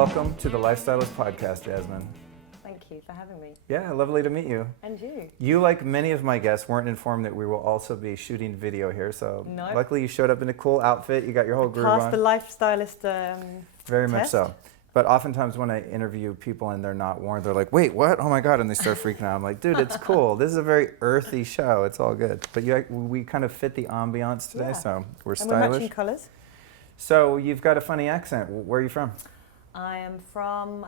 Welcome to the Lifestylist Podcast, Jasmine. Thank you for having me. Yeah, lovely to meet you. And you. You, like many of my guests, weren't informed that we will also be shooting video here, so luckily you showed up in a cool outfit. You got your whole groove on. Passed the Lifestylist Very test. much so. But oftentimes when I interview people and they're not warned, they're like, wait, what? Oh my God, and they start freaking out. I'm like, dude, it's cool. This is a very earthy show. It's all good. But we kind of fit the ambiance today, so we're stylish. And we're matching colours. So you've got a funny accent. Where are you from? I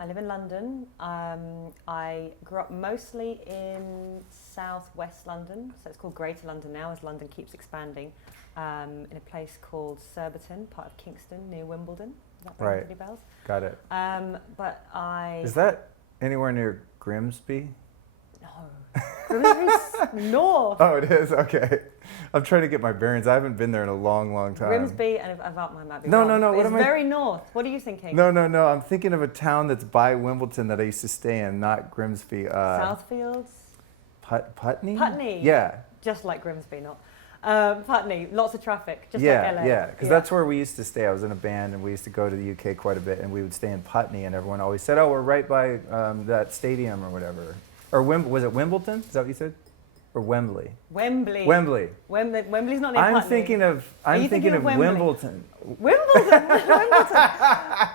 live in London. I grew up mostly in southwest London, so it's called Greater London now as London keeps expanding, in a place called Surbiton, part of Kingston, near Wimbledon. Does that ring any bells? Got it. Is that anywhere near Grimsby? No. Grimsby's north. Oh, it is? Okay. I'm trying to get my bearings. I haven't been there in a long, long time. Grimsby, and I've up my map. No. It's very north. What are you thinking? No. I'm thinking of a town that's by Wimbledon that I used to stay in, not Grimsby. Southfields? Putney? Putney. Yeah. Just like Grimsby, not. Putney, lots of traffic, just like LA. Yeah, because that's where we used to stay. I was in a band and we used to go to the UK quite a bit, and we would stay in Putney, and everyone always said, oh, we're right by that stadium or whatever. Or was it Wimbledon? Is that what you said? Or Wembley? Wembley's not near Putney. I'm thinking of Wimbledon.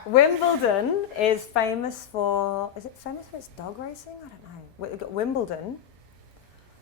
Wimbledon is famous for, is it famous for its dog racing? I don't know. We've got Wimbledon.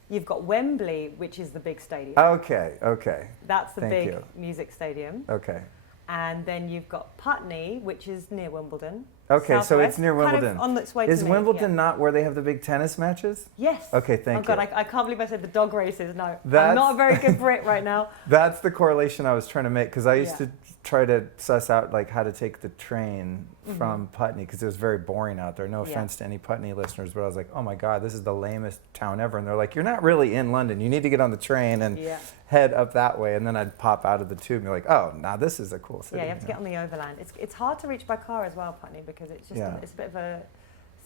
You've got Wembley, which is the big stadium. Okay. That's the big music stadium. Okay. And then you've got Putney, which is near Wimbledon. Okay, Southwest, so it's near Wimbledon. Kind of on its way is to Wimbledon not where they have the big tennis matches? Yes. Okay, thank you. Oh God, I can't believe I said the dog races. No, I'm not a very good Brit right now. That's the correlation I was trying to make, because I used to try to suss out like how to take the train from Putney, because it was very boring out there. No offense to any Putney listeners, but I was like, oh my God, this is the lamest town ever. And they're like, you're not really in London. You need to get on the train and head up that way. And then I'd pop out of the tube and be like, oh, now this is a cool city. Yeah, you have to get on the overland. It's hard to reach by car as well, Putney, because it's just it's a bit of a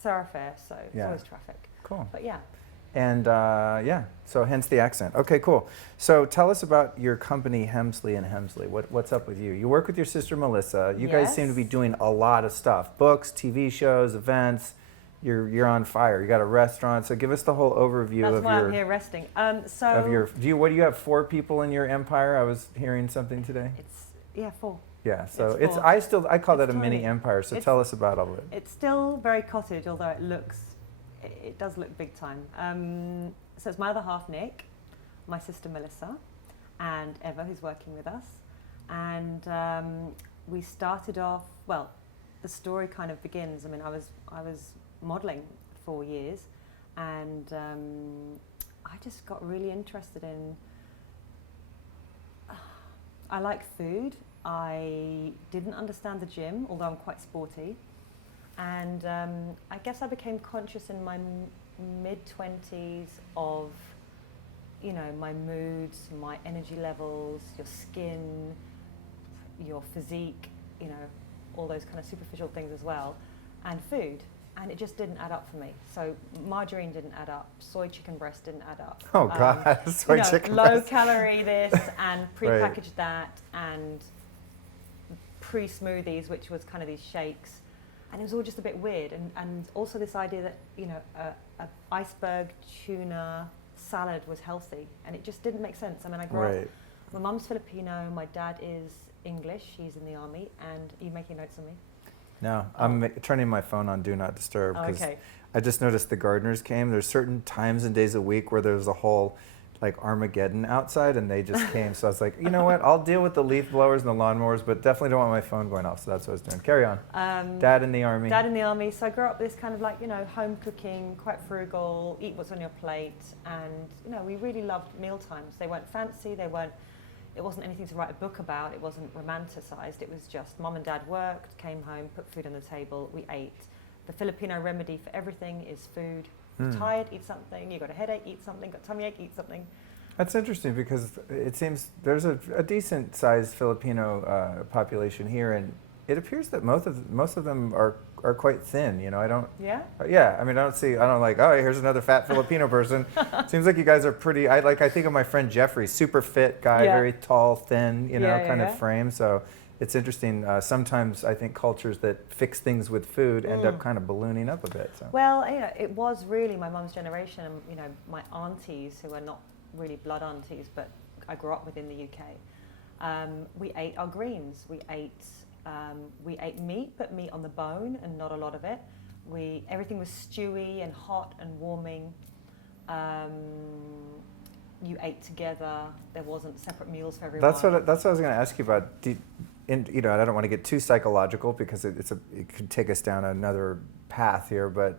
thoroughfare, so it's always traffic. Cool. But yeah. And so hence the accent. Okay, cool. So tell us about your company, Hemsley and Hemsley. What's up with you? You work with your sister, Melissa. You guys seem to be doing a lot of stuff. Books, TV shows, events. You're on fire. You got a restaurant. So give us the whole overview of your... That's why I'm here resting. Do you have 4 people in your empire? I was hearing something today. It's 4. Yeah, so I call that a mini empire. So tell us about all of it. It's still very cottage, although it does look big time. So it's my other half, Nick, my sister, Melissa, and Eva, who's working with us. And we started off, the story kind of begins. I mean, I was modelling for 4 years, and I just got really interested in, I like food. I didn't understand the gym, although I'm quite sporty. And I guess I became conscious in my mid-20s of, my moods, my energy levels, your skin, your physique, all those kind of superficial things as well, and food. And it just didn't add up for me. So margarine didn't add up, soy chicken breast didn't add up. Oh God, soy chicken breast. Low calorie this and pre-packaged that, and pre-smoothies, which was kind of these shakes. And it was all just a bit weird. And also this idea that, a iceberg tuna salad was healthy. And it just didn't make sense. I mean, I grew up, my mum's Filipino, my dad is English, he's in the army. And are you making notes on me? No, I'm turning my phone on Do Not Disturb, because I just noticed the gardeners came. There's certain times and days a week where there's a whole like Armageddon outside, and they just came. So I was like, you know what? I'll deal with the leaf blowers and the lawnmowers, but definitely don't want my phone going off. So that's what I was doing. Carry on. Dad in the army. Dad in the army. So I grew up this kind of like, home cooking, quite frugal, eat what's on your plate. And, we really loved meal times. They weren't fancy. It wasn't anything to write a book about. It wasn't romanticized. It was just mum and dad worked, came home, put food on the table, we ate. The Filipino remedy for everything is food. Tired, eat something. You got a headache, eat something. Got tummy ache, eat something. That's interesting, because it seems there's a decent sized Filipino population here, and it appears that most of them are are quite thin. You know, I don't. Yeah. Yeah, I mean, I don't like, oh, here's another fat Filipino person. Seems like you guys are pretty. I think of my friend Jeffrey, super fit guy, very tall, thin, you know, kind of frame. So it's interesting. Sometimes I think cultures that fix things with food end up kind of ballooning up a bit. So. Well, you know, it was really my mum's generation, and you know, my aunties who are not really blood aunties, but I grew up with in the UK. We ate our greens. We ate meat, but meat on the bone and not a lot of it. Everything was stewy and hot and warming. You ate together. There wasn't separate meals for everyone. That's what I was going to ask you about. You know, I don't want to get too psychological because it could take us down another path here. But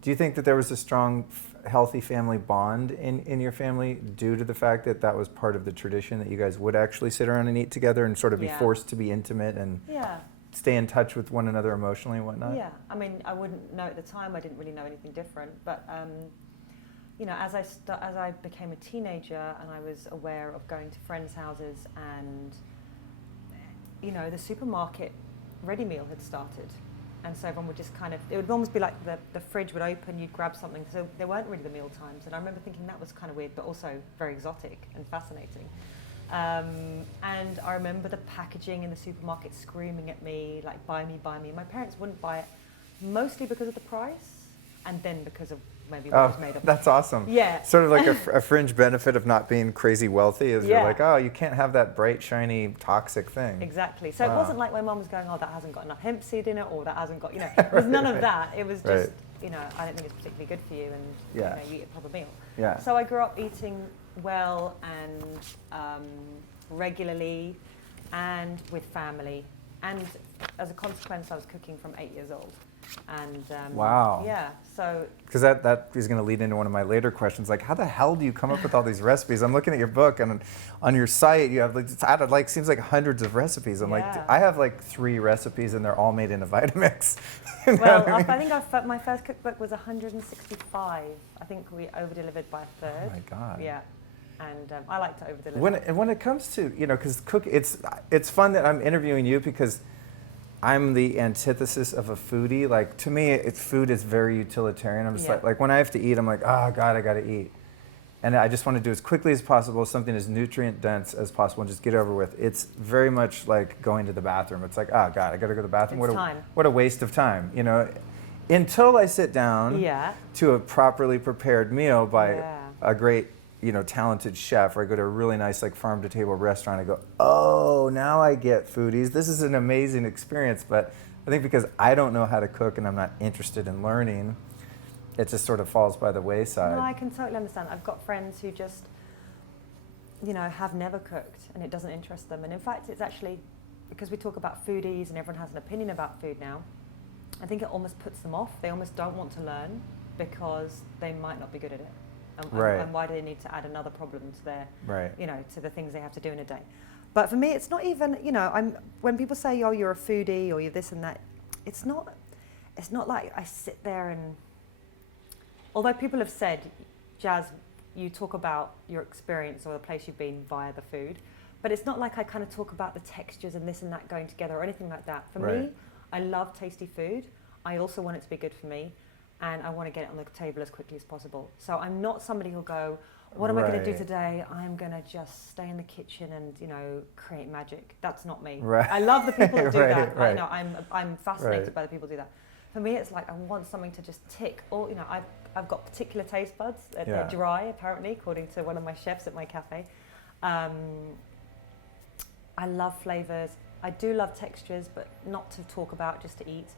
do you think that there was a strong, healthy family bond in your family due to the fact that that was part of the tradition, that you guys would actually sit around and eat together and sort of be forced to be intimate and stay in touch with one another emotionally and whatnot? Yeah, I mean, I wouldn't know at the time. I didn't really know anything different, but you know, as I became a teenager and I was aware of going to friends' houses, and you know, the supermarket ready meal had started. And so everyone would just kind of, it would almost be like the fridge would open, you'd grab something. So there weren't really the meal times. And I remember thinking that was kind of weird, but also very exotic and fascinating. And I remember the packaging in the supermarket screaming at me, like, buy me, buy me. My parents wouldn't buy it, mostly because of the price, and then because of maybe what it was made of. That's awesome. Yeah. Sort of like a fringe benefit of not being crazy wealthy is you're like, oh, you can't have that bright, shiny, toxic thing. Exactly. So it wasn't like my mum was going, oh, that hasn't got enough hemp seed in it, or that hasn't got, you know, there was none of that. It was just, you know, I don't think it's particularly good for you, and you know, you eat a proper meal. Yeah. So I grew up eating well and regularly and with family. And as a consequence, I was cooking from 8 years old. And wow. Yeah, so because that is going to lead into one of my later questions, like how the hell do you come up with all these recipes? I'm looking at your book, and on your site you have like seems like hundreds of recipes. I'm like, I have like 3 recipes and they're all made in a Vitamix. Well, I think my first cookbook was 165. I think we over-delivered by a third. Oh my God. Yeah. And I like to over-deliver. When it comes to, you know, because it's fun that I'm interviewing you because I'm the antithesis of a foodie. Like, to me, food is very utilitarian. I'm just like when I have to eat, I'm like, oh God, I got to eat. And I just want to do as quickly as possible, something as nutrient dense as possible, and just get over with. It's very much like going to the bathroom. It's like, oh God, I got to go to the bathroom. What a waste of time, you know? Until I sit down to a properly prepared meal by a great, you know, talented chef, or I go to a really nice like farm to table restaurant, I go, oh, now I get Foodies. This is an amazing experience. But I think because I don't know how to cook and I'm not interested in learning, it just sort of falls by the wayside. No, I can totally understand. I've got friends who just, you know, have never cooked and it doesn't interest them. And in fact, it's actually, because we talk about foodies and everyone has an opinion about food now, I think it almost puts them off. They almost don't want to learn because they might not be good at it. And why do they need to add another problem to their, you know, to the things they have to do in a day? But for me, it's not even, you know, when people say, oh, you're a foodie or you're this and that, it's not like I sit there and, although people have said, Jazz, you talk about your experience or the place you've been via the food, but it's not like I kind of talk about the textures and this and that going together or anything like that. For me, I love tasty food. I also want it to be good for me. And I want to get it on the table as quickly as possible. So I'm not somebody who'll go, what am I going to do today? I'm going to just stay in the kitchen and, you know, create magic. That's not me. I love the people who do that. I know, I'm fascinated by the people who do that. For me, it's like I want something to just tick. Or, you know, I've got particular taste buds. They're dry, apparently, according to one of my chefs at my cafe. I love flavors. I do love textures, but not to talk about, just to eat.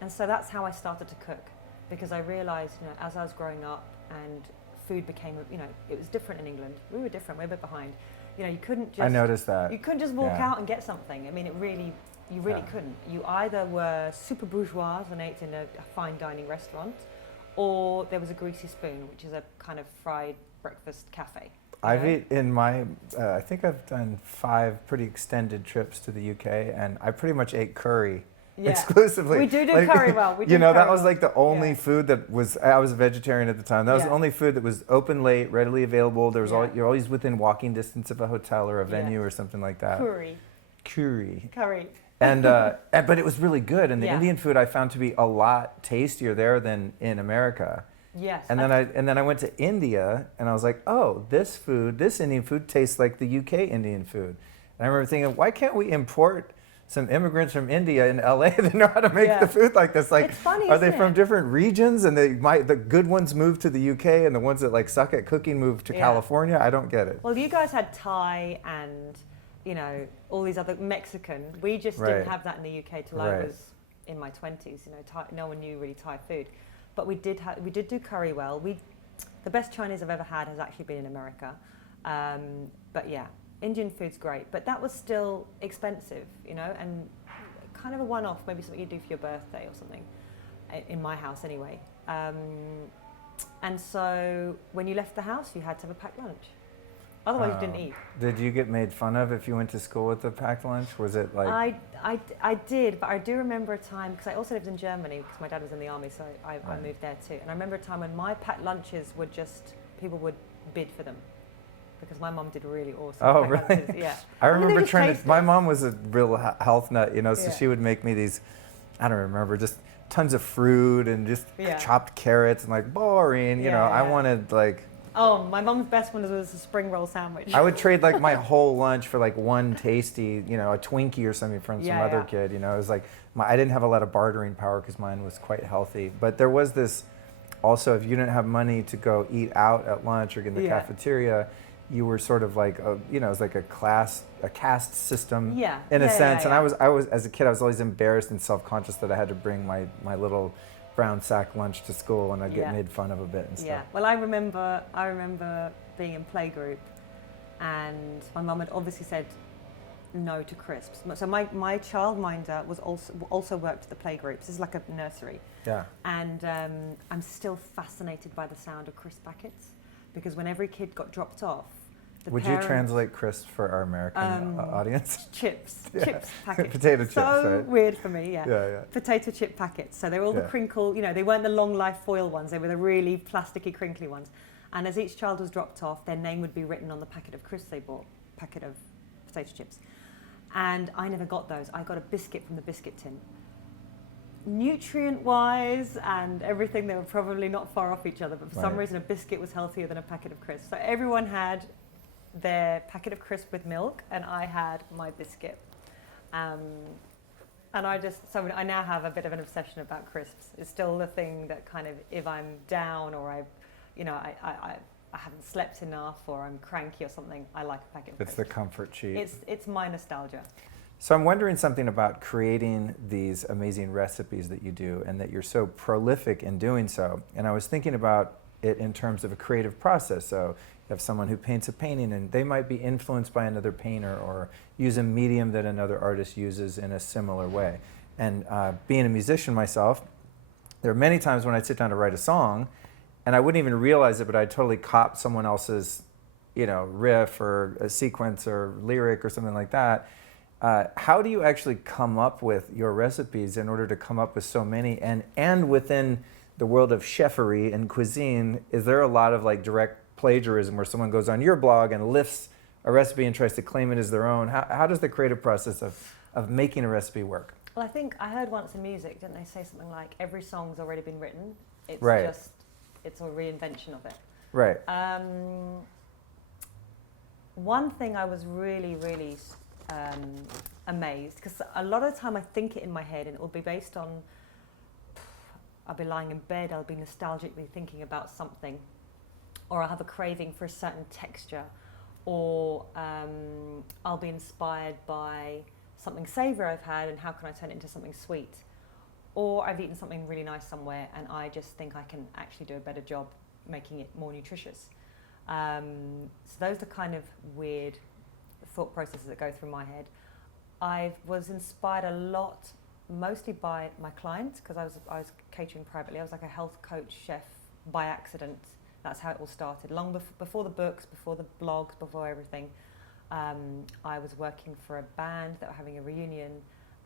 And so that's how I started to cook, because I realized, you know, as I was growing up and food became, you know, it was different in England. We were different, we were a bit behind. You know, you couldn't just... I noticed that. You couldn't just walk out and get something. I mean, you really couldn't. You either were super bourgeois and ate in a fine dining restaurant, or there was a greasy spoon, which is a kind of fried breakfast cafe. I've eaten in my, I think I've done 5 pretty extended trips to the UK, and I pretty much ate curry. Exclusively. We do like, curry well. You know, that was like the only food that was, I was a vegetarian at the time. That was the only food that was open late, readily available. There was you're always within walking distance of a hotel or a venue or something like that. Curry. curry. Curry. But it was really good. And the Yeah. Indian food I found to be a lot tastier there than in America. Yes. And then I went to India, and I was like, oh, this Indian food tastes like the UK Indian food. And I remember thinking, why can't we import some immigrants from India in LA that know how to make Yeah. the food like this? Like, It's funny, are they isn't from it? different regions, and the good ones move to the UK, and the ones that like suck at cooking move to Yeah. California? I don't get it. Well, you guys had Thai and, you know, all these other Mexican. We just Right. didn't have that in the UK till I Right. was in my 20s. You know, Thai, no one knew really Thai food. But we did do curry well. The best Chinese I've ever had has actually been in America. But yeah, Indian food's great. But that was still expensive, you know, and kind of a one-off, maybe something you do for your birthday or something, in my house anyway. And so when you left the house, you had to have a packed lunch. Otherwise, you didn't eat. Did you get made fun of if you went to school with a packed lunch? Was it like... I did, but I do remember a time, because I also lived in Germany, because my dad was in the army, so I moved there too. And I remember a time when my packed lunches were just, people would bid for them, because my mum did really awesome packed lunches. Yeah. I remember just trying to, tasted. my mom was a real health nut, you know, so Yeah. she would make me these, I don't remember, just tons of fruit and just Yeah. chopped carrots and like boring, you know, Yeah, I yeah. wanted like... Oh, my mum's best one was a spring roll sandwich. I would trade like my whole lunch for like one tasty, you know, a Twinkie or something from some Yeah, other yeah. kid, you know. It was like, I didn't have a lot of bartering power because mine was quite healthy. But there was this, also, if you didn't have money to go eat out at lunch or get in the Yeah. cafeteria, you were sort of like, you know, it was like a caste system Yeah. in a Yeah, sense. yeah, And yeah. I was, as a kid, I was always embarrassed and self-conscious that I had to bring my little brown sack lunch to school, and I'd get Yeah. made fun of a bit and stuff. Yeah. Well, I remember being in playgroup, and my mum had obviously said no to crisps. So my childminder was also worked at the playgroups. This is like a nursery. Yeah. And I'm still fascinated by the sound of crisp packets, because when every kid got dropped off, the Would parents, you translate crisp for our American audience? chips Yeah. chips packets. Potato chips, so right? weird for me. Yeah. Yeah. Potato chip packets. So they were all the Yeah. crinkle, you know, they weren't the long life foil ones, they were the really plasticky, crinkly ones. And as each child was dropped off, their name would be written on the packet of crisps they bought, packet of potato chips. And I never got those. I got a biscuit from the biscuit tin. Nutrient-wise and everything, they were probably not far off each other, but for some Right. reason a biscuit was healthier than a packet of crisps. So everyone had their packet of crisps with milk, and I had my biscuit. And I now have a bit of an obsession about crisps. It's still the thing that kind of, if I'm down or I haven't slept enough or I'm cranky or something, I like a packet of It's the crisps. comfort cheat. It's my nostalgia. So I'm wondering something about creating these amazing recipes that you do, and that you're so prolific in doing so. And I was thinking about it in terms of a creative process. So you have someone who paints a painting, and they might be influenced by another painter or use a medium that another artist uses in a similar way. And being a musician myself, there are many times when I'd sit down to write a song, and I wouldn't even realize it, but I'd totally cop someone else's, you know, riff or a sequence or lyric or something like that. How do you actually come up with your recipes in order to come up with so many? And within the world of chefery and cuisine, is there a lot of like direct plagiarism where someone goes on your blog and lifts a recipe and tries to claim it as their own? How does the creative process of making a recipe work? Well, I think I heard once in music, didn't they say something like every song's already been written? It's Right. just, it's a reinvention of it. Right. One thing I was really, really amazed, because a lot of the time I think it in my head and it will be based on, I'll be lying in bed, I'll be nostalgically thinking about something, or I'll have a craving for a certain texture, or I'll be inspired by something savoury I've had and how can I turn it into something sweet, or I've eaten something really nice somewhere and I just think I can actually do a better job making it more nutritious. So those are kind of weird thought processes that go through my head. I was inspired a lot, mostly by my clients, because I was catering privately. I was like a health coach chef by accident. That's how it all started. Long before the books, before the blogs, before everything. I was working for a band that were having a reunion,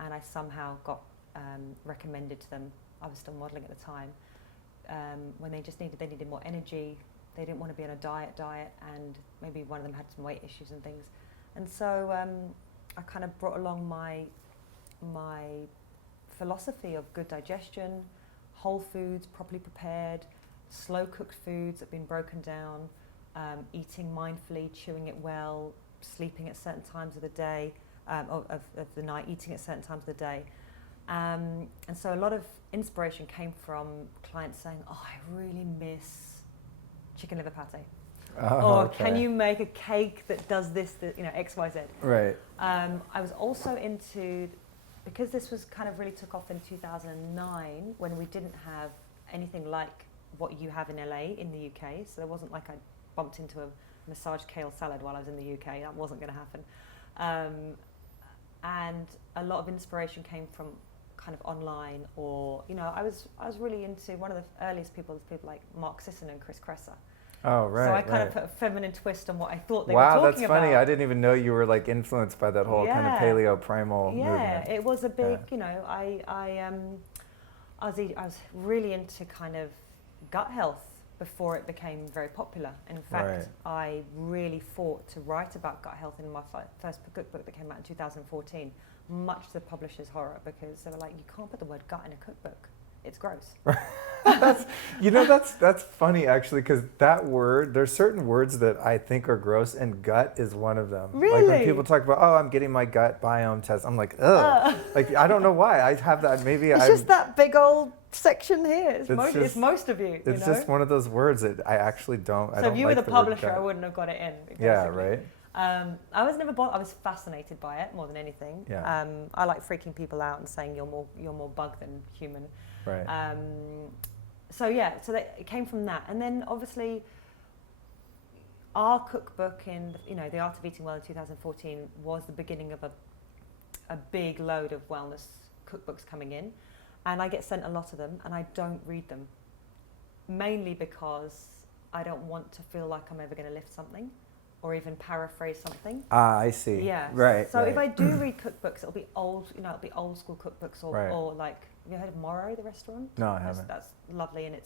and I somehow got recommended to them. I was still modelling at the time. When they needed more energy. They didn't want to be on a diet, and maybe one of them had some weight issues and things. And so I kind of brought along my philosophy of good digestion, whole foods, properly prepared, slow cooked foods that have been broken down, eating mindfully, chewing it well, sleeping at certain times of the day, of the night, eating at certain times of the day. And so a lot of inspiration came from clients saying, oh, I really miss chicken liver pate. Or can you make a cake that does this, X, Y, Z. Right. I was also into, because this was kind of really took off in 2009 when we didn't have anything like what you have in LA in the UK. So it wasn't like I bumped into a massaged kale salad while I was in the UK. That wasn't going to happen. And a lot of inspiration came from kind of online, or I was really into one of the earliest people like Mark Sisson and Chris Kresser. Oh, right. So I kind of put a feminine twist on what I thought they were wow, talking that's funny. about. I didn't even know you were like influenced by that whole kind of paleo primal movement. Yeah, it was a big, I was really into kind of gut health before it became very popular. In fact, I really fought to write about gut health in my first cookbook that came out in 2014, much to the publisher's horror, because they were like, you can't put the word gut in a cookbook. It's gross. That's funny actually, because that word, there's certain words that I think are gross, and gut is one of them. Really? Like when people talk about, oh, I'm getting my gut biome test, I'm like, ugh. Like I don't know why I have that. Maybe it's just that big old section here. It's most of you. It's just one of those words that I actually don't. So if you were the publisher, I wouldn't have got it in. Basically. Yeah, right. I was never bothered. I was fascinated by it more than anything. Yeah. I like freaking people out and saying you're more bug than human. Right. So it came from that, and then obviously our cookbook in The Art of Eating Well in 2014 was the beginning of a big load of wellness cookbooks coming in, and I get sent a lot of them, and I don't read them, mainly because I don't want to feel like I'm ever going to lift something or even paraphrase something. Ah, I see. Yeah. Right. So if I do read cookbooks, it'll be old school cookbooks, or like, have you heard of Morrow, the restaurant? No, I haven't. That's lovely, and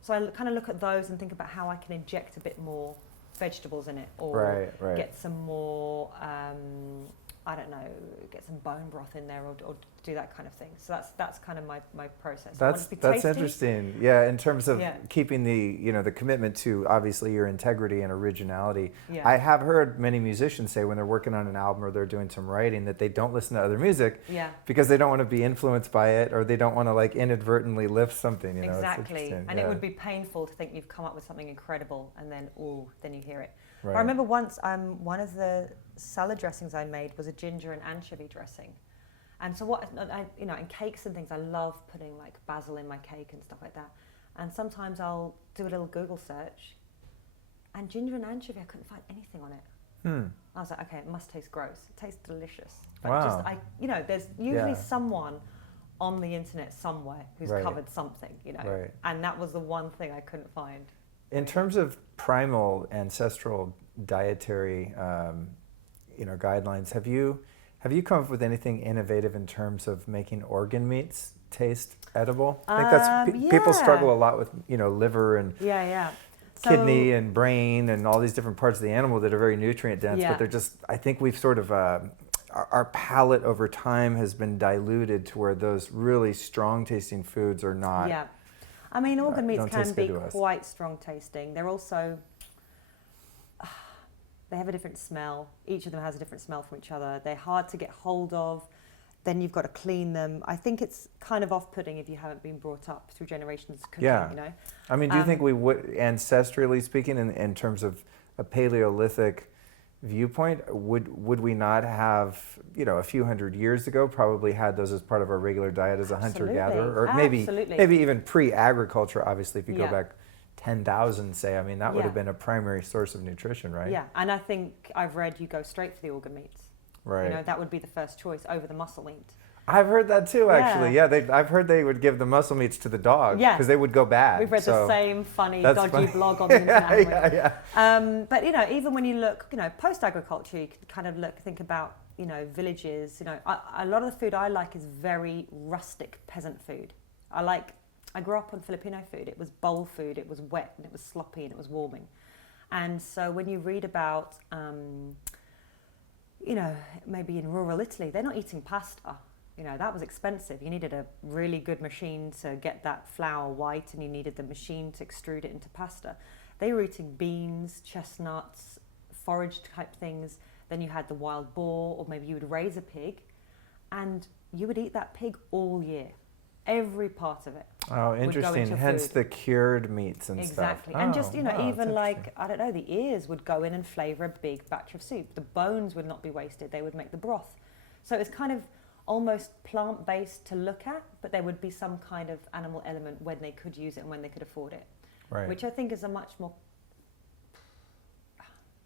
so I kind of look at those and think about how I can inject a bit more vegetables in it, or get some more, I don't know, get some bone broth in there, or do that kind of thing. So that's kind of my process. That's interesting. Yeah, in terms of keeping the commitment to obviously your integrity and originality. Yeah. I have heard many musicians say when they're working on an album or they're doing some writing that they don't listen to other music because they don't want to be influenced by it, or they don't want to like inadvertently lift something. Exactly, and it would be painful to think you've come up with something incredible and then you hear it. Right. I remember once one of the salad dressings I made was a ginger and anchovy dressing. And so in cakes and things, I love putting like basil in my cake and stuff like that. And sometimes I'll do a little Google search, and ginger and anchovy, I couldn't find anything on it. I was like, okay, it must taste gross. It tastes delicious. But wow. There's usually someone on the internet somewhere who's covered something, Right. And that was the one thing I couldn't find. In terms of primal ancestral dietary, guidelines, have you come up with anything innovative in terms of making organ meats taste edible? I think that's people struggle a lot with liver and kidney and brain and all these different parts of the animal that are very nutrient dense, but they're just, I think we've sort of our palate over time has been diluted to where those really strong tasting foods are not. Yeah. I mean, organ meats can be quite strong tasting. They're also, they have a different smell. Each of them has a different smell from each other. They're hard to get hold of. Then you've got to clean them. I think it's kind of off-putting if you haven't been brought up through generations of cooking, I mean, do you think we would, ancestrally speaking, in terms of a Paleolithic viewpoint, would we not have, a few hundred years ago probably had those as part of our regular diet as a hunter-gatherer, or maybe even pre-agriculture, obviously, if you go back 10,000, say, I mean, that would have been a primary source of nutrition, right? Yeah, and I think I've read you go straight for the organ meats. Right. That would be the first choice over the muscle meat. I've heard that too, actually. Yeah, I've heard they would give the muscle meets to the dog because they would go bad. We've read the same dodgy blog on the internet. But even when you look, post-agriculture, you can kind of think about, villages. A lot of the food I like is very rustic peasant food. I grew up on Filipino food. It was bowl food. It was wet and it was sloppy and it was warming. And so when you read about you know, maybe in rural Italy, they're not eating pasta. You know, that was expensive. You needed a really good machine to get that flour white, and you needed the machine to extrude it into pasta. They were eating beans, chestnuts, forage type things. Then you had the wild boar, or maybe you would raise a pig, and you would eat that pig all year. Every part of it. Oh, interesting. Hence the cured meats and stuff. Exactly. And just, you know, even like, I don't know, the ears would go in and flavour a big batch of soup. The bones would not be wasted. They would make the broth. So it's kind of almost plant-based to look at, but there would be some kind of animal element when they could use it and when they could afford it. Right. Which I think is a much more,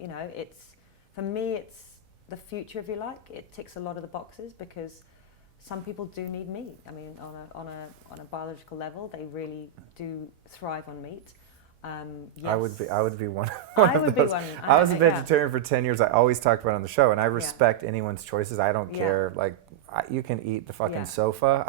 you know, it's, for me, it's the future, if you like. It ticks a lot of the boxes because some people do need meat. I mean, on a biological level, they really do thrive on meat. Yes. I would be one. I would be one. I was a vegetarian for 10 years. I always talked about it on the show, and I respect anyone's choices. I don't care. Like, you can eat the fucking sofa.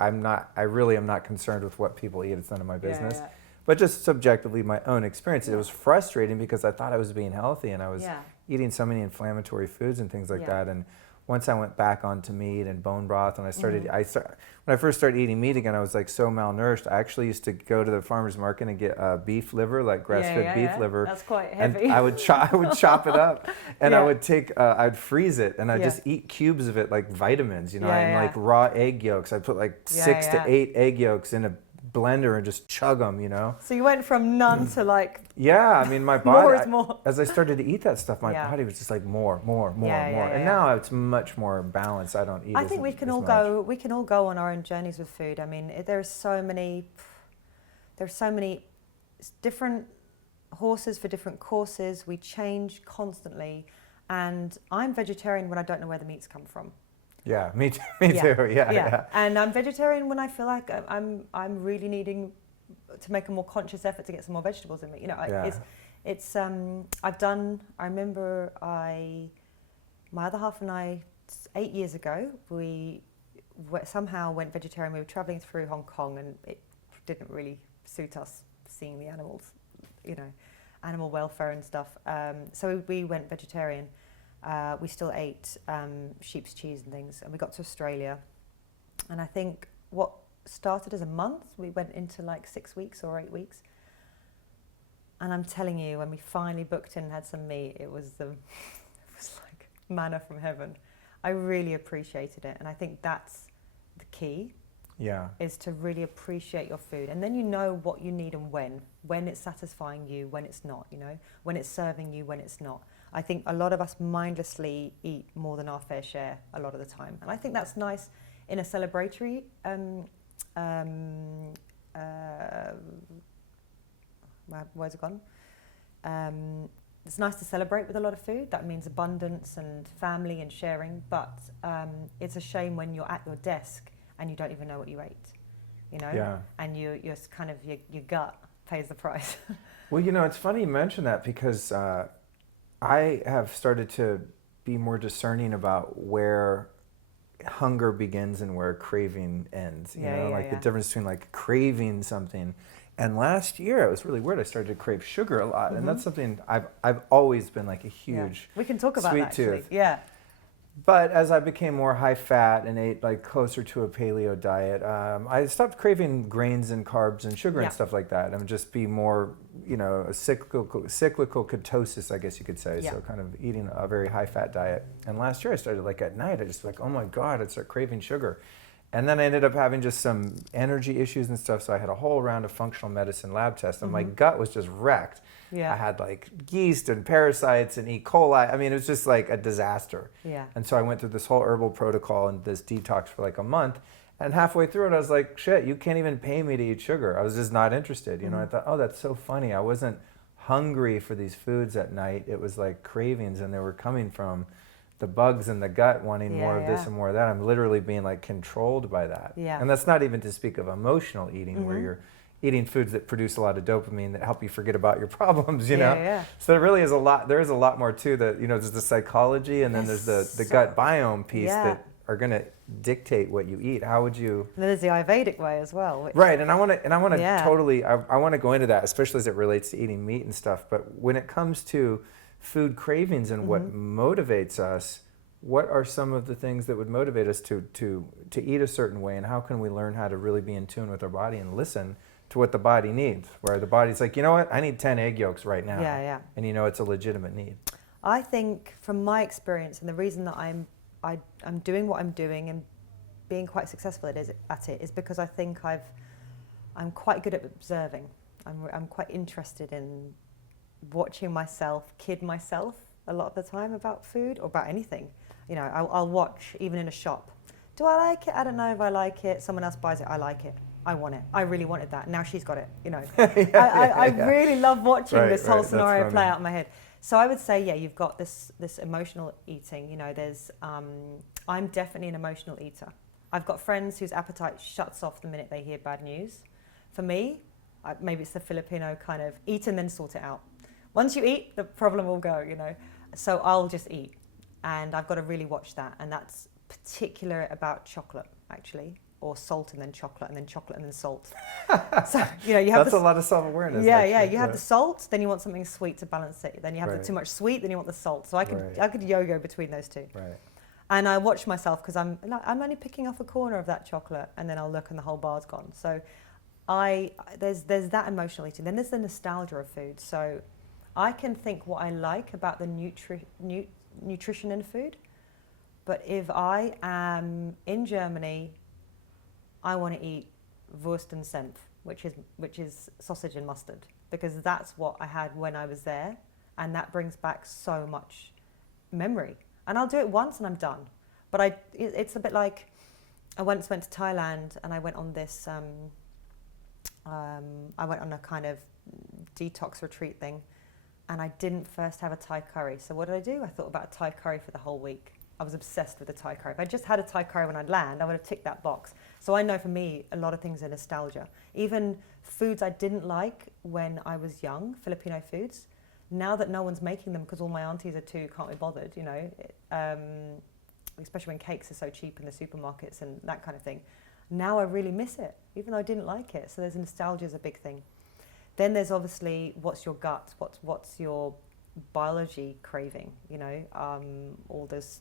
I really am not concerned with what people eat. It's none of my business. But just subjectively, my own experience, it was frustrating because I thought I was being healthy, and I was eating so many inflammatory foods and things like that. And once I went back onto meat and bone broth, and I started, when I first started eating meat again, I was like so malnourished. I actually used to go to the farmer's market and get beef liver, like grass-fed beef liver. That's quite heavy. And I would chop it up, and I would take, I'd freeze it, and I'd just eat cubes of it like vitamins, you know, and like raw egg yolks. I'd put like 6 to 8 egg yolks in a blender and just chug them, you know. So you went from none to like I mean, my body more is more. As I started to eat that stuff, my body was just like more. And now it's much more balanced. I don't eat I think we can all go on our own journeys with food. I mean, there's so many different horses for different courses. We change constantly, and I'm vegetarian when I don't know where the meats come from. Yeah, me too. Yeah. And I'm vegetarian when I feel like I'm really needing to make a more conscious effort to get some more vegetables in me. You know, it's I remember my other half and I 8 years ago, we somehow went vegetarian. We were traveling through Hong Kong, and it didn't really suit us seeing the animals, you know, animal welfare and stuff. So we went vegetarian. We still ate sheep's cheese and things, and we got to Australia, and I think what started as a month, we went into like 6 weeks or 8 weeks, and I'm telling you, when we finally booked in and had some meat, it was like manna from heaven. I really appreciated it, and I think that's the key. Is to really appreciate your food, and then you know what you need and when it's satisfying you, when it's not, you know, when it's serving you, when it's not. I think a lot of us mindlessly eat more than our fair share a lot of the time, and I think that's nice in a celebratory my words are gone. It's nice to celebrate with a lot of food. That means abundance and family and sharing, but it's a shame when you're at your desk and you don't even know what you ate, you know, and you're kind of your gut pays the price. Well, you know, it's funny you mention that because I have started to be more discerning about where hunger begins and where craving ends. You know, the difference between like craving something. And last year it was really weird. I started to crave sugar a lot, and that's something I've always been like a huge we can talk about sweet that, actually. tooth. But as I became more high fat and ate like closer to a paleo diet, I stopped craving grains and carbs and sugar and stuff like that. And just be more, you know, a cyclical ketosis, I guess you could say. So kind of eating a very high fat diet. And last year I started like at night, I just like, oh my God, I'd start craving sugar. And then I ended up having just some energy issues and stuff. So I had a whole round of functional medicine lab tests, and my gut was just wrecked. I had like yeast and parasites and E. coli. I mean, it was just like a disaster. And so I went through this whole herbal protocol and this detox for like a month. And halfway through it, I was like, shit, you can't even pay me to eat sugar. I was just not interested. You know, I thought, oh, that's so funny. I wasn't hungry for these foods at night. It was like cravings, and they were coming from the bugs in the gut wanting more of this and more of that. I'm literally being like controlled by that. And that's not even to speak of emotional eating, where you're eating foods that produce a lot of dopamine that help you forget about your problems, you know? So there really is a lot more to the, you know, there's the psychology, and then there's the gut biome piece that are going to dictate what you eat. How would you? And there's the Ayurvedic way as well. Right, and I want to totally, I want to go into that, especially as it relates to eating meat and stuff. But when it comes to food cravings and what motivates us, what are some of the things that would motivate us to eat a certain way, and how can we learn how to really be in tune with our body and listen to what the body needs, where the body's like, you know what, I need 10 egg yolks right now. And you know it's a legitimate need. I think from my experience, and the reason that I'm doing what I'm doing and being quite successful at it is because I think I'm quite good at observing. I'm quite interested in watching myself kid myself a lot of the time about food or about anything. You know, I'll watch even in a shop. Do I like it? I don't know if I like it. Someone else buys it. I like it. I want it. I really wanted that. Now she's got it. You know, I really love watching this whole scenario play out in my head. So I would say, yeah, you've got this emotional eating. You know, there's I'm definitely an emotional eater. I've got friends whose appetite shuts off the minute they hear bad news. For me, maybe it's the Filipino kind of eat and then sort it out. Once you eat, the problem will go, you know. So I'll just eat. And I've got to really watch that. And that's particular about chocolate, actually. Or salt and then chocolate and then salt. So, you know, you have that's a lot of self-awareness. Yeah, you have the salt, then you want something sweet to balance it. Then you have the too much sweet, then you want the salt. So I could yo-go between those two. Right. And I watch myself because I'm only picking off a corner of that chocolate, and then I'll look and the whole bar's gone. So there's that emotional eating. Then there's the nostalgia of food. So I can think what I like about the nutrition in food, but if I am in Germany, I want to eat Wurst and Senf, which is sausage and mustard, because that's what I had when I was there, and that brings back so much memory. And I'll do it once and I'm done. But it's a bit like, I once went to Thailand and I went on this, I went on a kind of detox retreat thing, and I didn't first have a Thai curry. So what did I do? I thought about a Thai curry for the whole week. I was obsessed with the Thai curry. If I just had a Thai curry when I'd land, I would have ticked that box. So I know for me, a lot of things are nostalgia. Even foods I didn't like when I was young, Filipino foods, now that no one's making them because all my aunties are too, can't be bothered, you know, especially when cakes are so cheap in the supermarkets and that kind of thing. Now I really miss it, even though I didn't like it. So there's nostalgia is a big thing. Then there's obviously what's your gut, what's your biology craving, you know, all those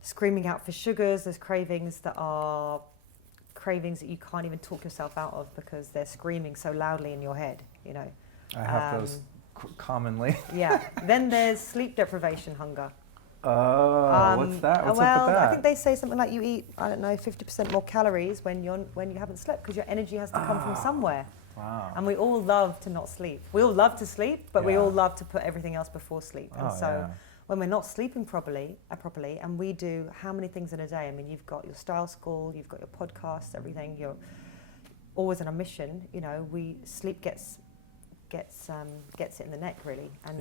screaming out for sugars, there's cravings that you can't even talk yourself out of because they're screaming so loudly in your head, you know. I have those commonly. Yeah. Then there's sleep deprivation hunger. Oh, what's that? What's up with that? I think they say something like you eat, I don't know, 50% more calories when you haven't slept because your energy has to come from somewhere. Wow. And we all love to not sleep. We all love to sleep, but we all love to put everything else before sleep. And when we're not sleeping properly, and we do how many things in a day? I mean, you've got your style school, you've got your podcast, everything. You're always on a mission. You know, sleep gets it in the neck really, and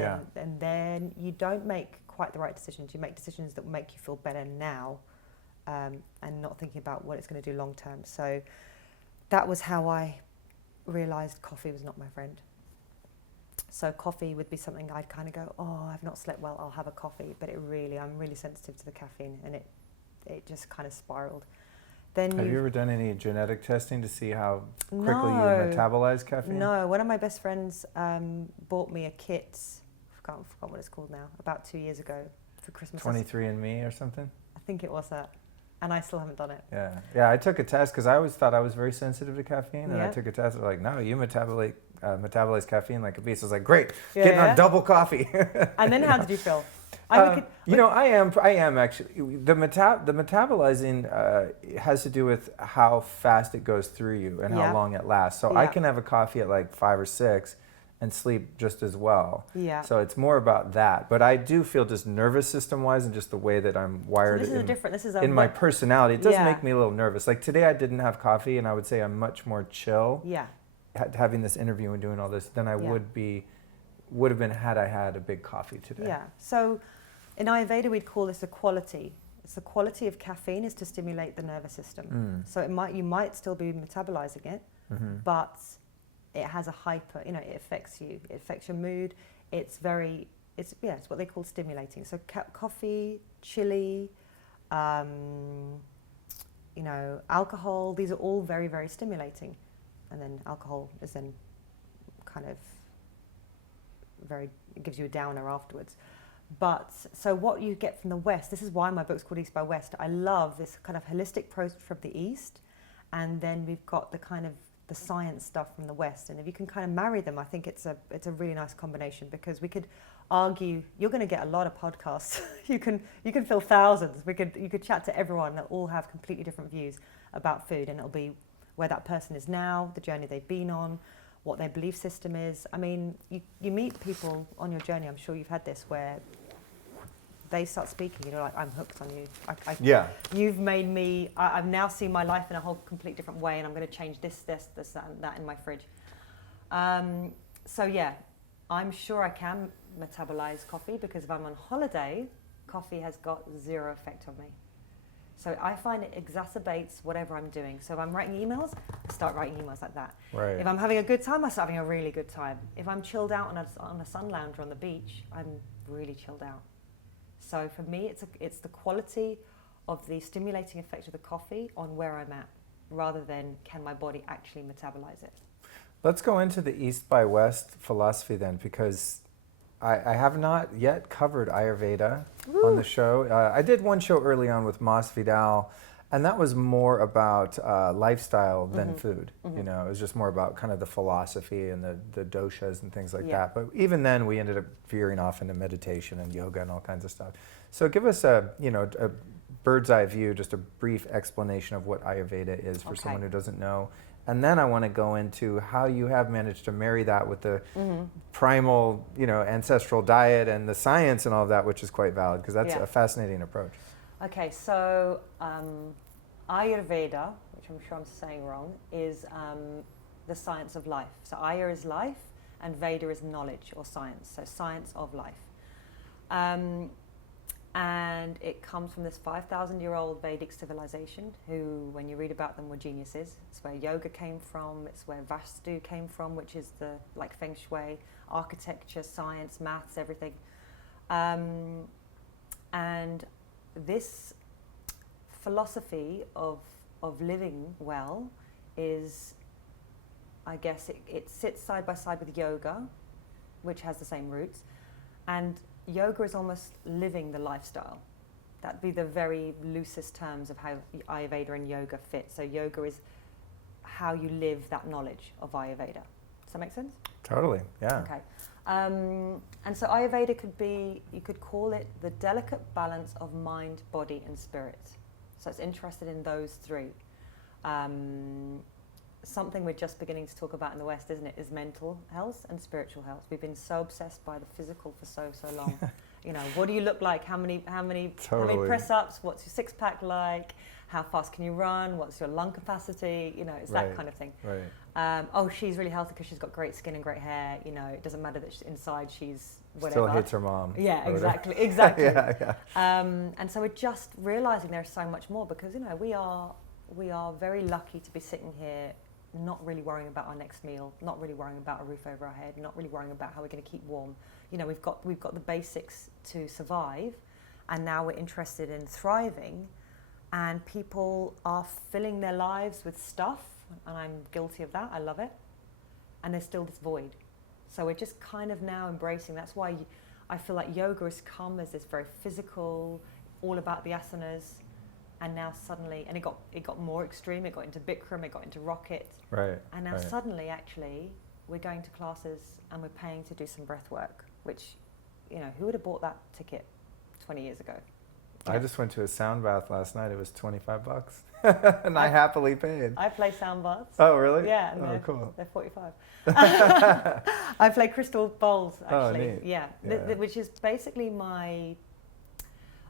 then you don't make quite the right decisions. You make decisions that make you feel better now, and not thinking about what it's going to do long term. So that was how I realised coffee was not my friend. So coffee would be something I'd kind of go, oh, I've not slept well, I'll have a coffee. But I'm really sensitive to the caffeine, and it just kind of spiraled. Then have you ever done any genetic testing to see how quickly you metabolize caffeine? No, one of my best friends bought me a kit, I forgot what it's called now, about 2 years ago for Christmas. 23andMe or something? I think it was that. And I still haven't done it. Yeah. I took a test because I always thought I was very sensitive to caffeine, and I took a test. They're like, no, you metabolize caffeine like a beast. I was like, great, getting on double coffee. And then how did you feel? I am actually. The metabolizing has to do with how fast it goes through you and how long it lasts. So I can have a coffee at like 5 or 6 and sleep just as well. Yeah. So it's more about that. But I do feel just nervous system wise and just the way that I'm wired in my personality. It does make me a little nervous. Like today I didn't have coffee, and I would say I'm much more chill having this interview and doing all this than I would have been had I had a big coffee today. Yeah. So in Ayurveda we'd call this a quality. It's the quality of caffeine is to stimulate the nervous system. So you might still be metabolizing it, but it has a hyper, you know, it affects you. It affects your mood. It's what they call stimulating. So coffee, chili, you know, alcohol, these are all very, very stimulating. And then alcohol is then kind of it gives you a downer afterwards. But so what you get from the West, this is why my book's called East by West. I love this kind of holistic approach from the East, and then we've got the kind of the science stuff from the West. And if you can kind of marry them, I think it's a really nice combination, because we could argue. You're going to get a lot of podcasts. you can fill thousands. You could chat to everyone that all have completely different views about food, and it'll be where that person is now, the journey they've been on, what their belief system is. I mean, you meet people on your journey. I'm sure you've had this, where they start speaking, like, I'm hooked on you. Yeah. You've made me, I've now seen my life in a whole complete different way, and I'm going to change this, that, and that in my fridge. So yeah, I'm sure I can metabolize coffee, because if I'm on holiday, coffee has got zero effect on me. So I find it exacerbates whatever I'm doing. So if I'm writing emails, I start writing emails like that. Right. If I'm having a good time, I start having a really good time. If I'm chilled out on a sun lounger on the beach, I'm really chilled out. So for me, it's the quality of the stimulating effect of the coffee on where I'm at, rather than can my body actually metabolize it. Let's go into the East by West philosophy then, because I have not yet covered Ayurveda on the show. I did one show early on with Mas Vidal, and that was more about lifestyle than food. It was just more about kind of the philosophy and the doshas and things like that. But even then, we ended up veering off into meditation and yoga and all kinds of stuff. So give us a bird's eye view, just a brief explanation of what Ayurveda is for someone who doesn't know. And then I want to go into how you have managed to marry that with the primal, ancestral diet and the science and all of that, which is quite valid, because that's a fascinating approach. Okay, so Ayurveda, which I'm sure I'm saying wrong, is the science of life. So Ayur is life, and Veda is knowledge or science, so science of life. And it comes from this 5,000-year-old Vedic civilization, who, when you read about them, were geniuses. It's where yoga came from, it's where Vastu came from, which is the feng shui, architecture, science, maths, everything. And this philosophy of living well is, I guess, it sits side by side with yoga, which has the same roots. And yoga is almost living the lifestyle. That'd be the very loosest terms of how Ayurveda and yoga fit. So yoga is how you live that knowledge of Ayurveda. Does that make sense? Totally, yeah. Okay. And so Ayurveda you could call it the delicate balance of mind, body, and spirit. So it's interested in those three. Something we're just beginning to talk about in the West, isn't it, is mental health and spiritual health. We've been so obsessed by the physical for so long. What do you look like? How many press ups? What's your six pack like? How fast can you run? What's your lung capacity? It's that kind of thing. Right. She's really healthy because she's got great skin and great hair. It doesn't matter that inside she's whatever. Still hates her mom. Yeah, exactly. Yeah. And so we're just realizing there's so much more, because we are very lucky to be sitting here, not really worrying about our next meal, not really worrying about a roof over our head, not really worrying about how we're going to keep warm. We've got the basics to survive, and now we're interested in thriving, and people are filling their lives with stuff, and I'm guilty of that. I love it. And there's still this void. So we're just kind of now embracing. That's why I feel like yoga has come as this very physical, all about the asanas. And now suddenly, and it got more extreme. It got into Bikram, it got into Rocket. Right. And now suddenly, actually, we're going to classes and we're paying to do some breath work, which, who would have bought that ticket 20 years ago? I just went to a sound bath last night. It was $25, and I happily paid. I play sound baths. Oh, really? Yeah. And cool. They're 45. I play crystal bowls, actually. Oh, neat. Yeah. Which is basically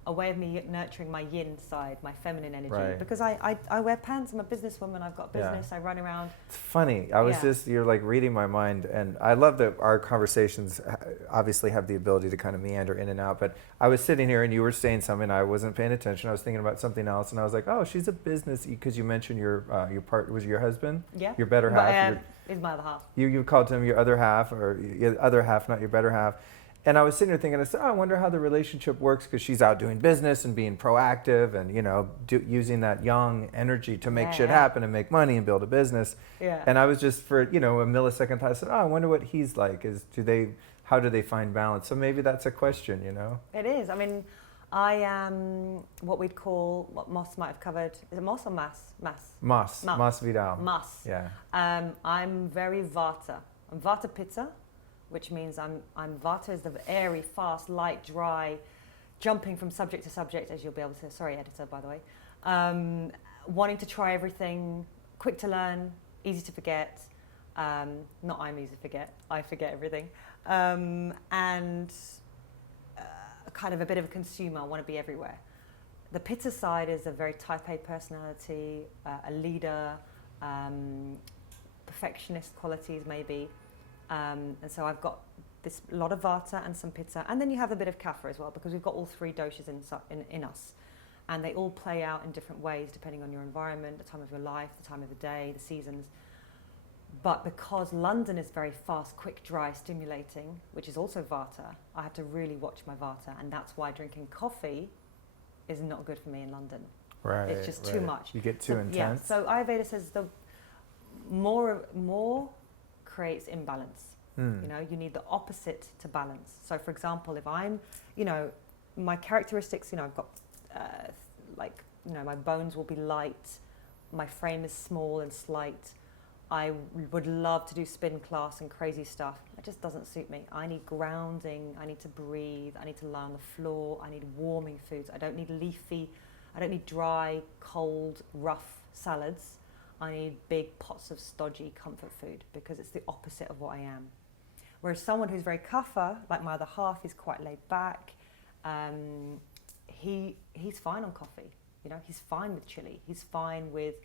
a way of me nurturing my yin side, my feminine energy. Right. Because I wear pants, I'm a businesswoman, I've got a business, I run around. It's funny. You're like reading my mind, and I love that our conversations obviously have the ability to kind of meander in and out, but I was sitting here and you were saying something, I wasn't paying attention, I was thinking about something else, and I was like, oh, she's a business, because you mentioned your part, was your husband? Yeah. Your better half? Is my other half. You called him your other half, or your other half, not your better half. And I was sitting there thinking, I said, I wonder how the relationship works, because she's out doing business and being proactive and, using that young energy to make shit happen and make money and build a business. Yeah. And I was just, for, a millisecond, I said, I wonder what he's like. how do they find balance? So maybe that's a question, It is. I mean, I am what we'd call, what Moss might have covered. Is it Moss or Mass? Mas Vidal. Mas. Yeah. I'm very Vata. I'm Vata Pitta, which means I'm Vata is the airy, fast, light, dry, jumping from subject to subject, as you'll be able to. Sorry, editor, by the way. Wanting to try everything, quick to learn, easy to forget. Not I'm easy to forget. I forget everything. And kind of a bit of a consumer. I want to be everywhere. The Pitta side is a very type A personality, a leader, perfectionist qualities maybe. And so I've got this lot of Vata and some Pitta. And then you have a bit of Kapha as well, because we've got all three doshas in us. And they all play out in different ways depending on your environment, the time of your life, the time of the day, the seasons. But because London is very fast, quick, dry, stimulating, which is also Vata, I have to really watch my Vata. And that's why drinking coffee is not good for me in London. Right. It's just too much. You get too intense. Yeah. So Ayurveda says the more creates imbalance. You need the opposite to balance. So for example, if I'm, my characteristics, I've got my bones will be light, my frame is small and slight. I would love to do spin class and crazy stuff. It just doesn't suit me. I need grounding, I need to breathe, I need to lie on the floor, I need warming foods. I don't need leafy, I don't need dry, cold, rough salads. I need big pots of stodgy comfort food, because it's the opposite of what I am. Whereas someone who's very kapha, like my other half, is quite laid back. He's fine on coffee. He's fine with chili. He's fine with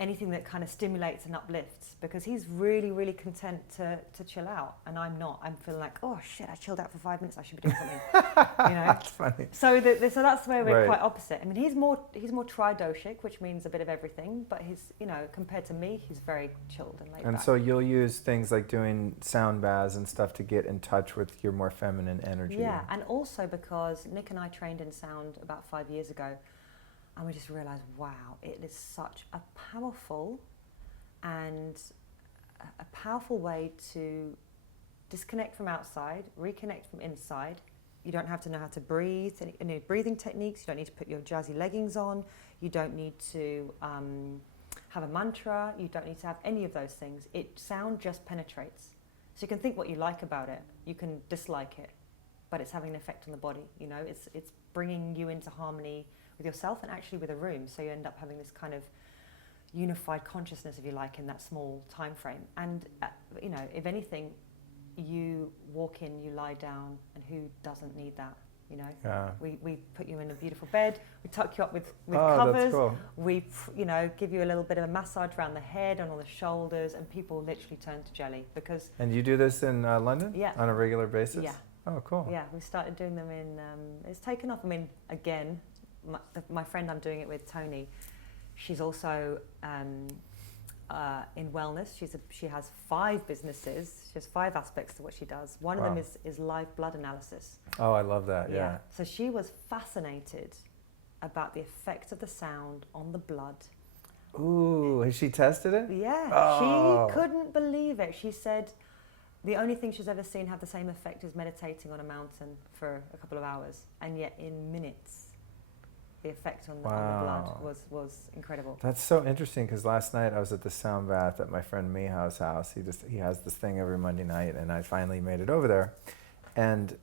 anything that kind of stimulates and uplifts, because he's really, really content to chill out, and I'm not. I'm feeling like, oh shit, I chilled out for 5 minutes, I should be doing something. That's funny. So that's where we're quite opposite. I mean, he's more tridoshic, which means a bit of everything, but he's, compared to me, he's very chilled and laid back. And so you'll use things like doing sound baths and stuff to get in touch with your more feminine energy. Yeah, and also because Nick and I trained in sound about 5 years ago, and we just realised, wow, it is such a powerful way to disconnect from outside, reconnect from inside. You don't have to know how to breathe, any breathing techniques. You don't need to put your jazzy leggings on. You don't need to have a mantra. You don't need to have any of those things. Sound just penetrates. So you can think what you like about it. You can dislike it, but it's having an effect on the body. It's bringing you into harmony with yourself and actually with a room, so you end up having this kind of unified consciousness, if you like, in that small time frame. And if anything, you walk in, you lie down, and who doesn't need that? Yeah. We put you in a beautiful bed, we tuck you up with Oh, covers, that's cool. we give you a little bit of a massage around the head and on the shoulders, and people literally turn to jelly because. And you do this in London? Yeah. On a regular basis? Yeah. Oh, cool. Yeah, we started doing them in. It's taken off. I mean, again. My friend I'm doing it with, Tony, she's also in wellness. She has 5 businesses. She has 5 aspects to what she does. One of them is live blood analysis. Oh, I love that, yeah. So she was fascinated about the effect of the sound on the blood. Ooh, has she tested it? Yeah, Oh. She couldn't believe it. She said the only thing she's ever seen have the same effect as meditating on a mountain for a couple of hours, and yet in minutes the effect on the blood was incredible. That's so interesting, because last night I was at the sound bath at my friend Miha's house. He has this thing every Monday night, and I finally made it over there. And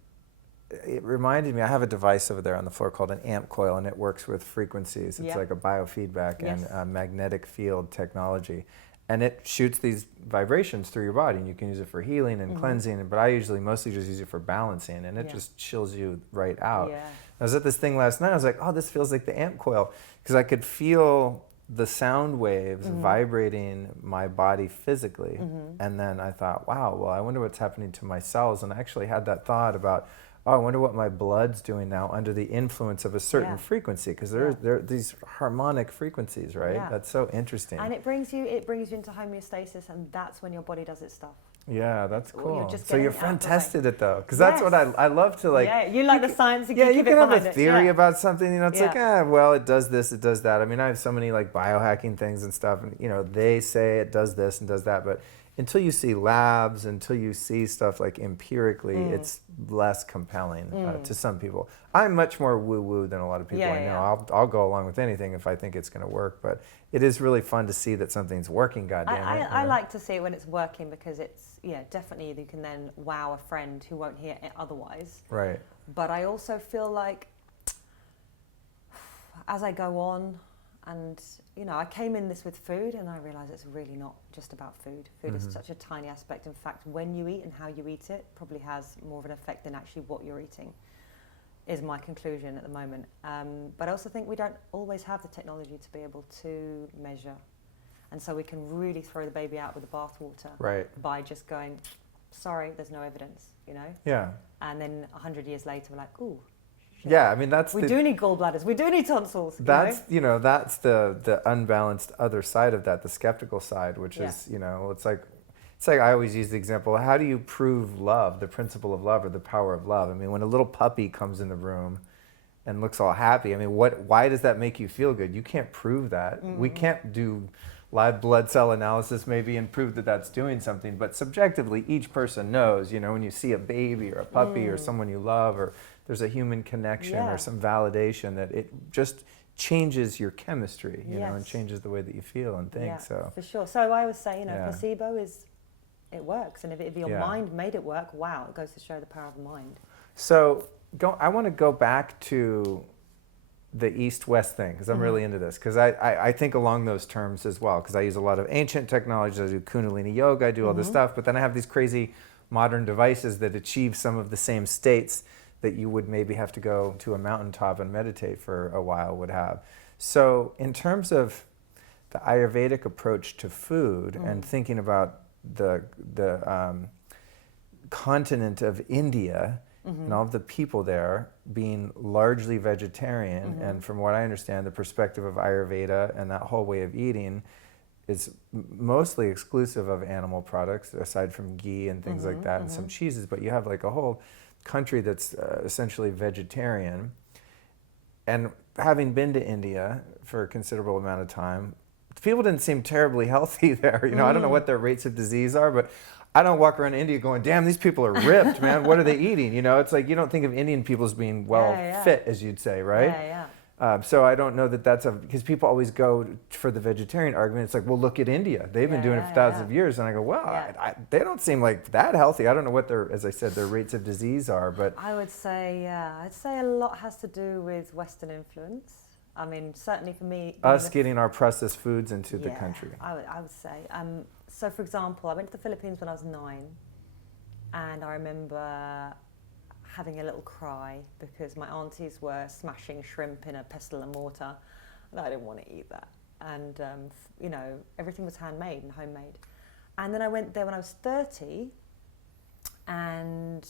it reminded me, I have a device over there on the floor called an amp coil, and it works with frequencies. It's like a biofeedback and magnetic field technology. And it shoots these vibrations through your body, and you can use it for healing and cleansing, but I mostly just use it for balancing, and it just chills you right out. Yeah. I was at this thing last night, I was like, oh, this feels like the amp coil, because I could feel the sound waves vibrating my body physically. And then I thought, wow, well, I wonder what's happening to my cells. And I actually had that thought about, oh, I wonder what my blood's doing now under the influence of a certain frequency, because there are these harmonic frequencies, right? Yeah. That's so interesting. And it brings you into homeostasis, and that's when your body does its stuff. Yeah, that's cool. You're just So your getting friend out the way. tested it though, because that's what I love to like. Yeah, you like the science. Yeah, you can have a theory about. about something, it's like, well, it does this, it does that. I mean, I have so many like biohacking things and stuff, and they say it does this and does that, but until you see labs, until you see stuff like empirically, it's less compelling to some people. I'm much more woo-woo than a lot of people I know. I'll go along with anything if I think it's going to work, but it is really fun to see that something's working, goddammit. I like to see it when it's working because it's, definitely you can then wow a friend who won't hear it otherwise. Right. But I also feel like as I go on, and, I came in this with food and I realised it's really not just about food. Food is such a tiny aspect. In fact, when you eat and how you eat it probably has more of an effect than actually what you're eating, is my conclusion at the moment. But I also think we don't always have the technology to be able to measure. And so we can really throw the baby out with the bathwater by just going, sorry, there's no evidence, Yeah. And then 100 years later, we're like, ooh. Yeah, I mean we do need gallbladders. We do need tonsils. That's that's the unbalanced other side of that, the skeptical side, which is it's like I always use the example. How do you prove love, the principle of love or the power of love? I mean, when a little puppy comes in the room and looks all happy, I mean, why does that make you feel good? You can't prove that. We can't do live blood cell analysis maybe and prove that that's doing something, but subjectively each person knows. When you see a baby or a puppy or someone you love, or there's a human connection or some validation, that it just changes your chemistry, and changes the way that you feel and think. So for sure. So I would say, placebo it works, and if your mind made it work, wow, it goes to show the power of the mind. So I want to go back to the East-West thing, because I'm really into this, because I think along those terms as well, because I use a lot of ancient technologies. I do Kundalini yoga, I do all this stuff, but then I have these crazy modern devices that achieve some of the same states that you would maybe have to go to a mountaintop and meditate for a while would have. So in terms of the Ayurvedic approach to food and thinking about the continent of India and all of the people there being largely vegetarian, and from what I understand, the perspective of Ayurveda and that whole way of eating is mostly exclusive of animal products, aside from ghee and things like that, and some cheeses, but you have like a whole country that's essentially vegetarian. And having been to India for a considerable amount of time, people didn't seem terribly healthy there. I don't know what their rates of disease are, but I don't walk around India going, damn, these people are ripped, man. What are they eating? It's like you don't think of Indian people as being fit, as you'd say, right? So I don't know that that's because people always go for the vegetarian argument. It's like, well, look at India. They've been doing it for thousands of years. And I go, well, they don't seem like that healthy. I don't know what as I said, their rates of disease are. But I would say, I'd say a lot has to do with Western influence. I mean, certainly for me. Us getting our processed foods into the country. I would say. So, for example, I went to the Philippines when I was 9. And I remember having a little cry because my aunties were smashing shrimp in a pestle and mortar, and I didn't want to eat that. And everything was handmade and homemade. And then I went there when I was 30, and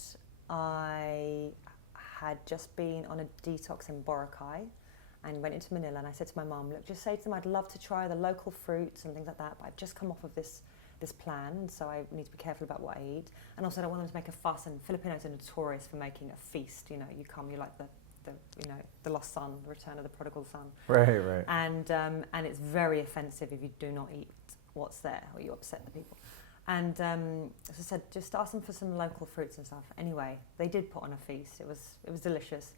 I had just been on a detox in Boracay and went into Manila, and I said to my mum, look, just say to them I'd love to try the local fruits and things like that, but I've just come off of this plan, so I need to be careful about what I eat, and also I don't want them to make a fuss. And Filipinos are notorious for making a feast. You come, you're like the lost son, the return of the prodigal son. Right. And it's very offensive if you do not eat what's there, or you upset the people. And as I said, just ask them for some local fruits and stuff. Anyway, they did put on a feast. It was delicious.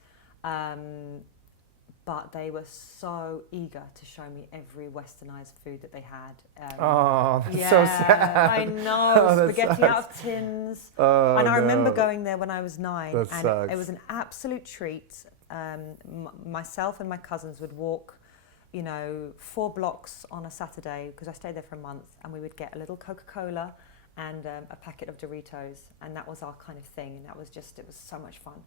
But they were so eager to show me every westernized food that they had. That's so sad. I know, spaghetti out of tins. And I remember going there when I was 9, that and sucks. it was an absolute treat. Myself and my cousins would walk, 4 blocks on a Saturday, because I stayed there for a month, and we would get a little Coca-Cola and a packet of Doritos, and that was our kind of thing, and it was so much fun.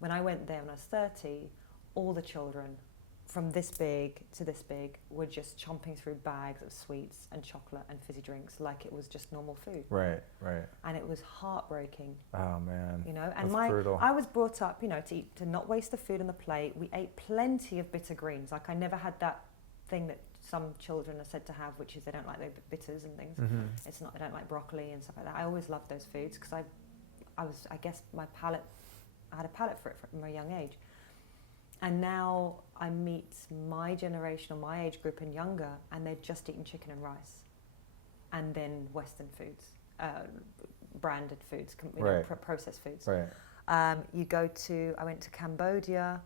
When I went there when I was 30, all the children from this big to this big were just chomping through bags of sweets and chocolate and fizzy drinks like it was just normal food. Right. And it was heartbreaking. Oh man. And that's brutal. I was brought up, to not waste the food on the plate. We ate plenty of bitter greens. Like I never had that thing that some children are said to have, which is they don't like the bitters and things. It's not, they don't like broccoli and stuff like that. I always loved those foods because I guess I had a palate for it from a young age. And now I meet my generation or my age group and younger, and they're just eating chicken and rice. and then Western foods, branded foods, processed foods. Right. I went to Cambodia,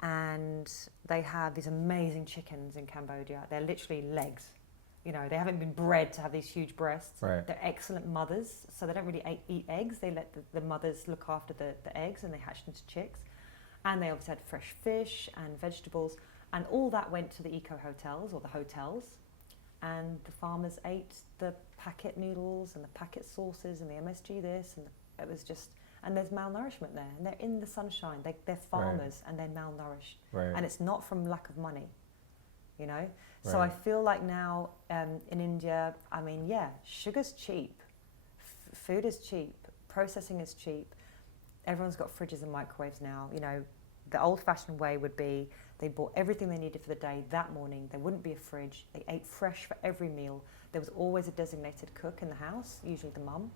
and they have these amazing chickens in Cambodia. They're literally legs. You know, they haven't been bred to have these huge breasts. Right. They're excellent mothers, so they don't really eat eggs. They let the mothers look after the eggs, and they hatch into chicks. And they obviously had fresh fish and vegetables, and all that went to the eco hotels or the hotels. And the farmers ate the packet noodles and the packet sauces and the MSG this, and it was just, and there's malnourishment there, and they're in the sunshine. They're farmers, and they're malnourished, and it's not from lack of money, you know. So I feel like now in India, I mean, yeah, sugar's cheap, food is cheap, processing is cheap. Everyone's got fridges and microwaves now. You know, the old-fashioned way would be they bought everything they needed for the day that morning. There wouldn't be a fridge. They ate fresh for every meal. There was always a designated cook in the house, usually the mum,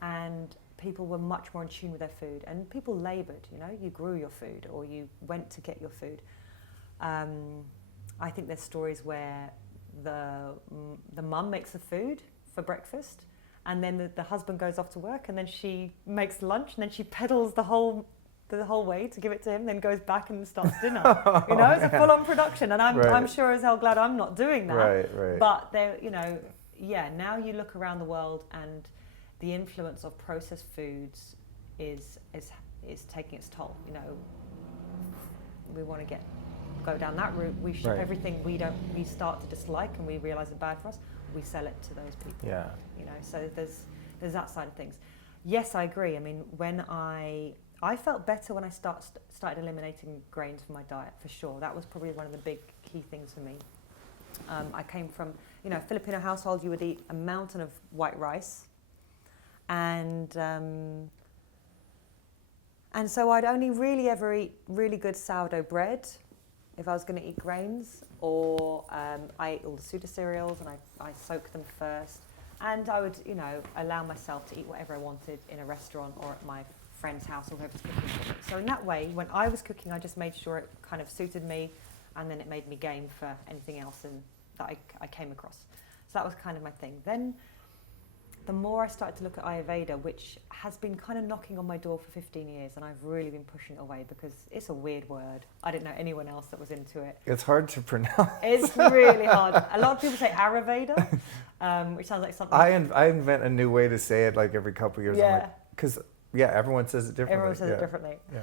and people were much more in tune with their food. And people laboured. You know, you grew your food or you went to get your food. I think there's stories where the mum makes the food for breakfast, and then the husband goes off to work, and then she makes lunch, and then she pedals the whole way to give it to him, then goes back and starts dinner. You know, it's a full-on production, and I'm sure as hell glad I'm not doing that. Right. But there, you know, yeah. Now you look around the world, and the influence of processed foods is taking its toll. You know, we want to go down that route. We ship everything we start to dislike, and we realise it's bad for us. We sell it to those people. Yeah. You know, so there's that side of things. Yes, I agree. I mean, when I felt better when I started eliminating grains from my diet, for sure. That was probably one of the big key things for me. I came from, you know, a Filipino household. You would eat a mountain of white rice, and so I'd only really ever eat really good sourdough bread if I was going to eat grains, or I ate all the pseudo cereals, and I soaked them first, and I would, you know, allow myself to eat whatever I wanted in a restaurant or at my friend's house or whoever's cooking for me. So in that way, when I was cooking, I just made sure it kind of suited me, and then it made me game for anything else that I came across. So that was kind of my thing. Then the more I started to look at Ayurveda, which has been kind of knocking on my door for 15 years, and I've really been pushing it away because it's a weird word. I didn't know anyone else that was into it. It's hard to pronounce. It's really hard. A lot of people say Ayurveda, which sounds like something... I invent a new way to say it like every couple of years. Yeah. Because everyone says it differently. Everyone says it differently. Yeah.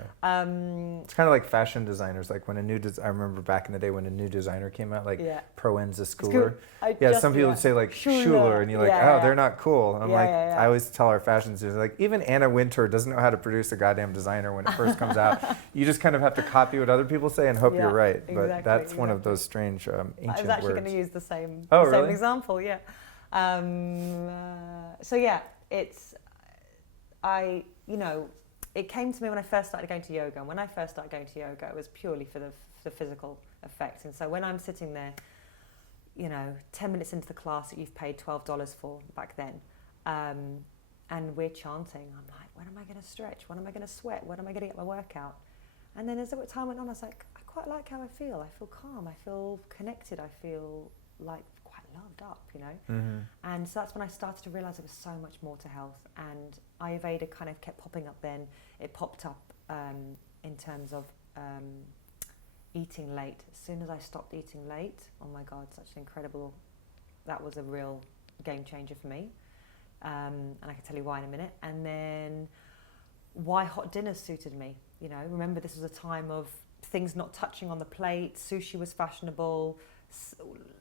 It's kind of like fashion designers. Like when I remember back in the day when a new designer came out, like Proenza Schooler. Some people would say like Schuler, and you're like, they're not cool. And I'm I always tell our fashion designers, like, even Anna Wintour doesn't know how to produce a goddamn designer when it first comes out. You just kind of have to copy what other people say and hope you're right. But that's one of those strange ancient words. I was actually going to use the same example, So it's... you know, it came to me when I first started going to yoga. And when I first started going to yoga, it was purely for the physical effect. And so when I'm sitting there, you know, 10 minutes into the class that you've paid $12 for back then, and we're chanting, I'm like, when am I going to stretch? When am I going to sweat? When am I going to get my workout? And then as the time went on, I was like, I quite like how I feel. I feel calm. I feel connected. I feel like quite loved up, you know. Mm-hmm. And so that's when I started to realise there was so much more to health. And Ayurveda kind of kept popping up then. It popped up in terms of eating late. As soon as I stopped eating late, oh my God, that was a real game changer for me. And I can tell you why in a minute. And then why hot dinners suited me. You know, remember this was a time of things not touching on the plate. Sushi was fashionable.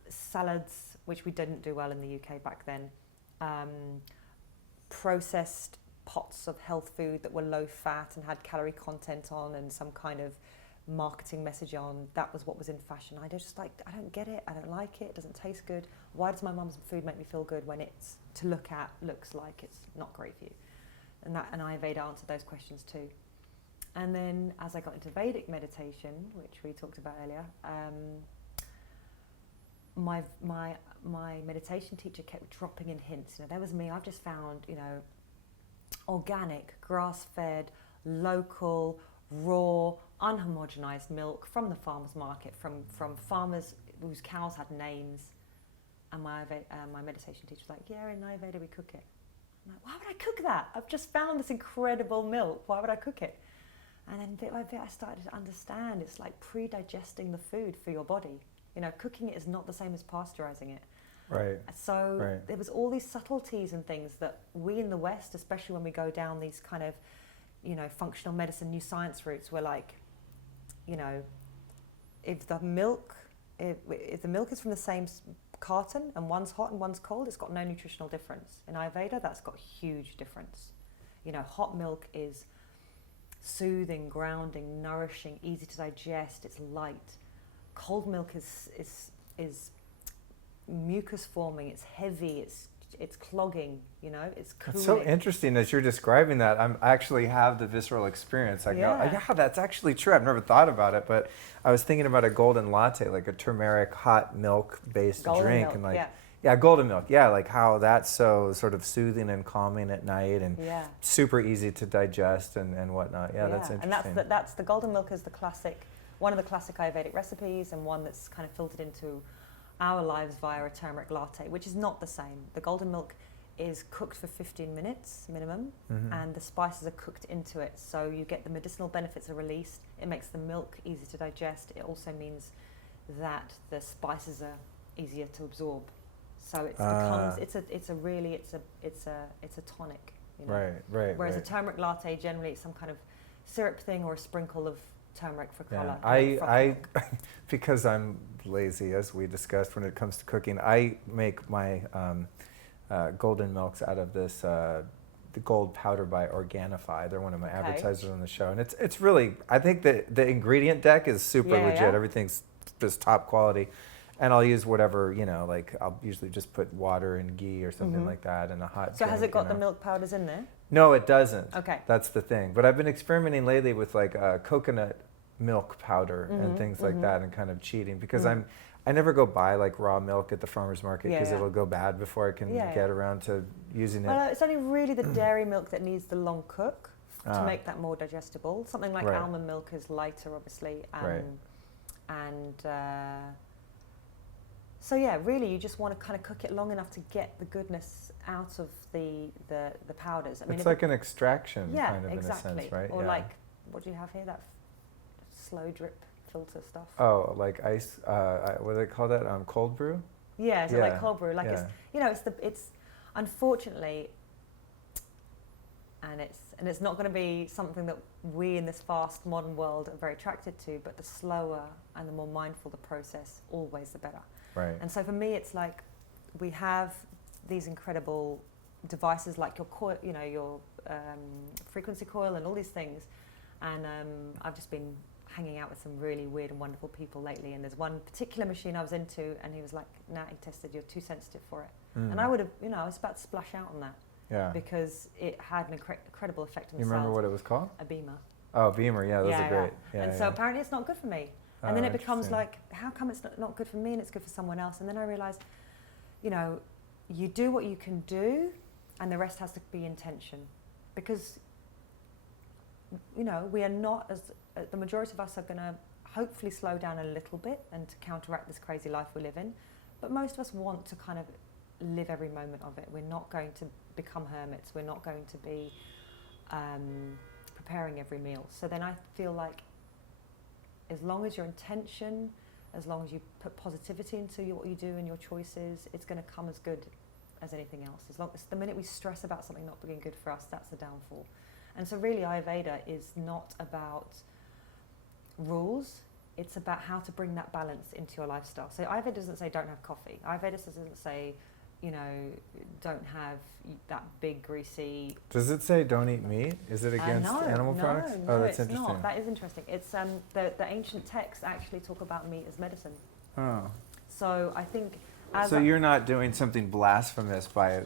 Salads, which we didn't do well in the UK back then. Processed pots of health food that were low fat and had calorie content on and some kind of marketing message on. That was what was in fashion. I don't get it. I don't like it. It doesn't taste good. Why does my mum's food make me feel good when it's to look at looks like it's not great for you? And Ayurveda answered those questions too. And then as I got into Vedic meditation, which we talked about earlier, my meditation teacher kept dropping in hints. You know, there was me. I've just found, you know, organic, grass-fed, local, raw, unhomogenized milk from the farmers market, from farmers whose cows had names, And my meditation teacher was like, yeah, in Ayurveda we cook it. I'm like, why would I cook that? I've just found this incredible milk. Why would I cook it? And then bit by bit I started to understand it's like pre-digesting the food for your body. You know, cooking it is not the same as pasteurizing it. Right. So there was all these subtleties and things that we in the West, especially when we go down these kind of, you know, functional medicine, new science routes, we're like, you know, if the milk is from the same carton and one's hot and one's cold, it's got no nutritional difference. In Ayurveda, that's got huge difference. You know, hot milk is soothing, grounding, nourishing, easy to digest, it's light. Cold milk is mucus forming, it's heavy, it's clogging, you know, it's cooling. It's so interesting as you're describing that. I actually have the visceral experience. I go, yeah, that's actually true. I've never thought about it, but I was thinking about a golden latte, like a turmeric hot milk based drink, milk, and like golden milk, like how that's so sort of soothing and calming at night, and super easy to digest and whatnot. That's interesting. And that's the golden milk is the classic, one of the classic Ayurvedic recipes, and one that's kind of filtered into our lives via a turmeric latte, which is not the same. The golden milk is cooked for 15 minutes minimum, and the spices are cooked into it, so you get the medicinal benefits are released. It makes the milk easy to digest. It also means that the spices are easier to absorb. So it becomes it's a tonic. You know? Right. Whereas a turmeric latte generally it's some kind of syrup thing or a sprinkle of turmeric for color. I because I'm lazy, as we discussed when it comes to cooking, I make my golden milks out of this the gold powder by Organifi. They're one of my advertisers on the show, and it's really, I think the ingredient deck is super legit. Everything's just top quality, and I'll use whatever, you know, like I'll usually just put water and ghee or something like that in a hot So drink, has it got the milk powders in there? No, it doesn't. Okay. That's the thing. But I've been experimenting lately with like coconut milk powder and things like that, and kind of cheating because I never go buy like raw milk at the farmer's market because it'll go bad before I can get around to using it. Well, it's only really the dairy milk that needs the long cook to make that more digestible. Something like almond milk is lighter, obviously, and so really you just want to kind of cook it long enough to get the goodness out of the powders. I mean, it's like an extraction kind of in a sense, right? Or like, what do you have here? That slow drip filter stuff. Oh, like ice. What do they call that? Cold brew. Yeah, so like cold brew. Like it's, you know, it's unfortunately, and it's not going to be something that we in this fast modern world are very attracted to. But the slower and the more mindful the process, always the better. Right. And so for me, it's like we have these incredible devices like your coil, you know, your frequency coil and all these things. And I've just been hanging out with some really weird and wonderful people lately. And there's one particular machine I was into, and he was like, "Nah, he tested, you're too sensitive for it." And I would have, you know, I was about to splash out on that. Yeah. Because it had an incredible effect on the cells. You remember what it was called? A beamer. Oh, beamer. Yeah, those are great. Yeah, and so apparently it's not good for me. And then it becomes like, how come it's not good for me and it's good for someone else? And then I realized, you know, you do what you can do, and the rest has to be intention. Because, you know, we are not the majority of us are going to hopefully slow down a little bit and to counteract this crazy life we live in. But most of us want to kind of live every moment of it. We're not going to become hermits. We're not going to be preparing every meal. So then I feel like as long as your intention, as long as you put positivity into what you do and your choices, it's going to come as good as anything else. As long as the minute we stress about something not being good for us, that's the downfall. And so really Ayurveda is not about rules, it's about how to bring that balance into your lifestyle. So Ayurveda doesn't say don't have coffee. Ayurveda doesn't say, you know, don't have that big greasy... Does it say don't eat meat? Is it against animal products? No, that's interesting. Not. That is interesting. It's the ancient texts actually talk about meat as medicine. Oh. So I think... So you're not doing something blasphemous by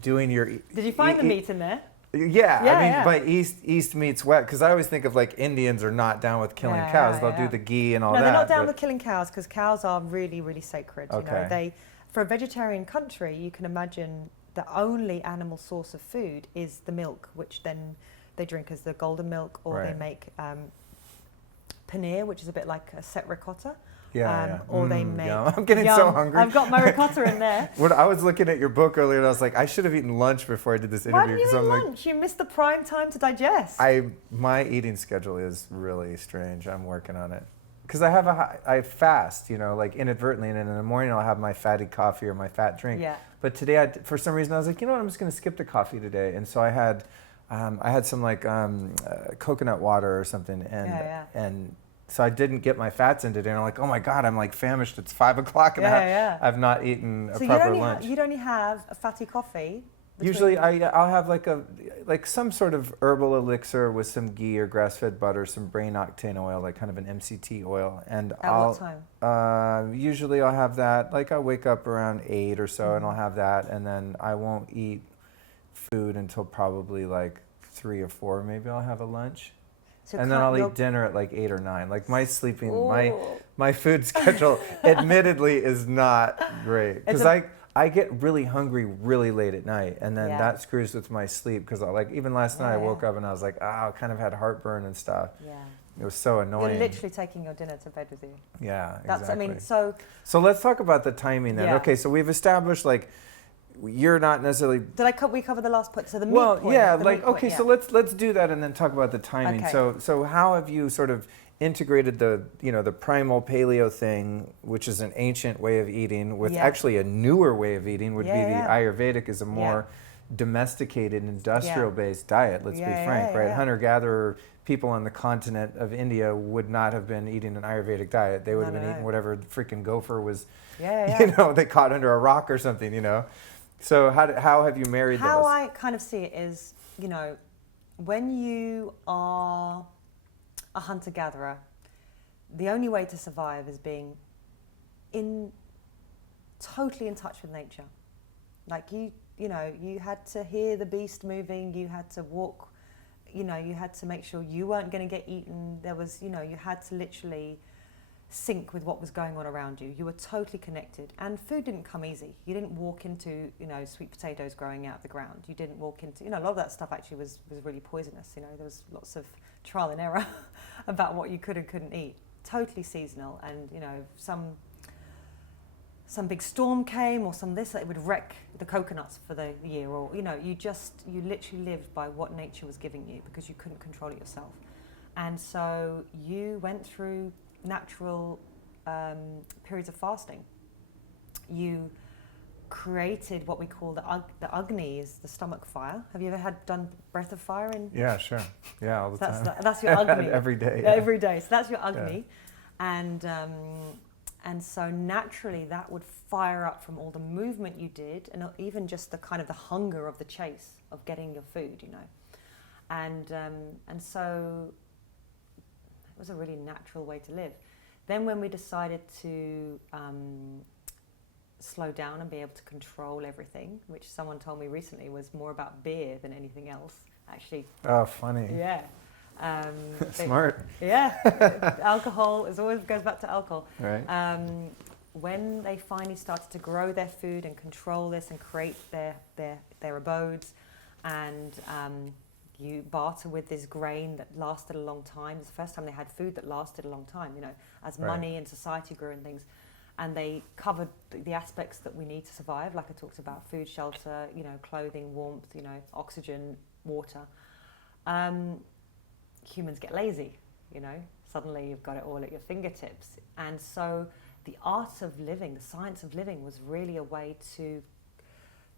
doing your... Did you find the meat in there? Yeah, I mean, by east meets west, because I always think of like Indians are not down with killing cows. They'll do the ghee and all that. No, they're not down with killing cows because cows are really, really sacred. Okay. You know, for a vegetarian country, you can imagine the only animal source of food is the milk, which then they drink as the golden milk, or they make paneer, which is a bit like a set ricotta, Or they make. Yum. I'm getting so hungry. I've got my ricotta in there. When I was looking at your book earlier, and I was like, I should have eaten lunch before I did this interview. Why didn't you eat lunch? You missed the prime time to digest. My eating schedule is really strange. I'm working on it. Because I fast, like inadvertently, and in the morning I'll have my fatty coffee or my fat drink. Yeah. But today, for some reason, I was like, you know what, I'm just going to skip the coffee today. And so I had some like coconut water or something, and so I didn't get my fats in today. And I'm like, oh my God, I'm like famished. It's 5 o'clock, and I've not eaten a proper lunch. You'd only have a fatty coffee. Usually I'll have like some sort of herbal elixir with some ghee or grass-fed butter, some brain octane oil, like kind of an MCT oil. And what time? Usually I'll have that, like I'll wake up around 8 or so and I'll have that, and then I won't eat food until probably like 3 or 4, maybe I'll have a lunch. So and then I'll eat dinner at like 8 or 9. Like my sleeping, my food schedule admittedly is not great. Because I get really hungry really late at night, and then that screws with my sleep, because even last night I woke up and I was like, I kind of had heartburn and stuff. Yeah. It was so annoying. You're literally taking your dinner to bed with you. Yeah, exactly. I mean, so let's talk about the timing then. Okay, so we've established like you're not necessarily. We cover the last point? So the meat point. Well, yeah, so let's do that and then talk about the timing. Okay. So how have you sort of integrated the primal paleo thing, which is an ancient way of eating, with actually a newer way of eating would be the Ayurvedic, is a more domesticated, industrial-based diet, let's be frank, right? Hunter-gatherer people on the continent of India would not have been eating an Ayurvedic diet. They would have been eating whatever freaking gopher was, they caught under a rock or something, So how have you married those? How I kind of see it is, when you are a hunter-gatherer, the only way to survive is being totally in touch with nature. Like you had to hear the beast moving, you had to walk, you had to make sure you weren't going to get eaten. There was, you had to literally sync with what was going on around you. You were totally connected, and food didn't come easy. You didn't walk into, sweet potatoes growing out of the ground. You didn't walk into, a lot of that stuff actually was really poisonous. There was lots of trial and error about what you could and couldn't eat. Totally seasonal, and some big storm came or it would wreck the coconuts for the year, or you literally lived by what nature was giving you because you couldn't control it yourself. And so you went through natural periods of fasting. You created what we call the Agni, is the stomach fire. Have you ever done breath of fire? Yeah, sure. Yeah, all the time. That's your Agni. Every day. Yeah. Every day. So that's your Agni. Yeah. And so naturally that would fire up from all the movement you did, and even just the kind of the hunger of the chase of getting your food, And so it was a really natural way to live. Then when we decided to slow down and be able to control everything, which someone told me recently was more about beer than anything else, actually. Oh, funny. Yeah. Smart. Alcohol always goes back to alcohol. Right. When they finally started to grow their food and control this and create their abodes, and you barter with this grain that lasted a long time. It's the first time they had food that lasted a long time, as money and society grew and things. And they covered the aspects that we need to survive, like I talked about: food, shelter, clothing, warmth, oxygen, water. Humans get lazy, suddenly you've got it all at your fingertips. And so the art of living, the science of living, was really a way to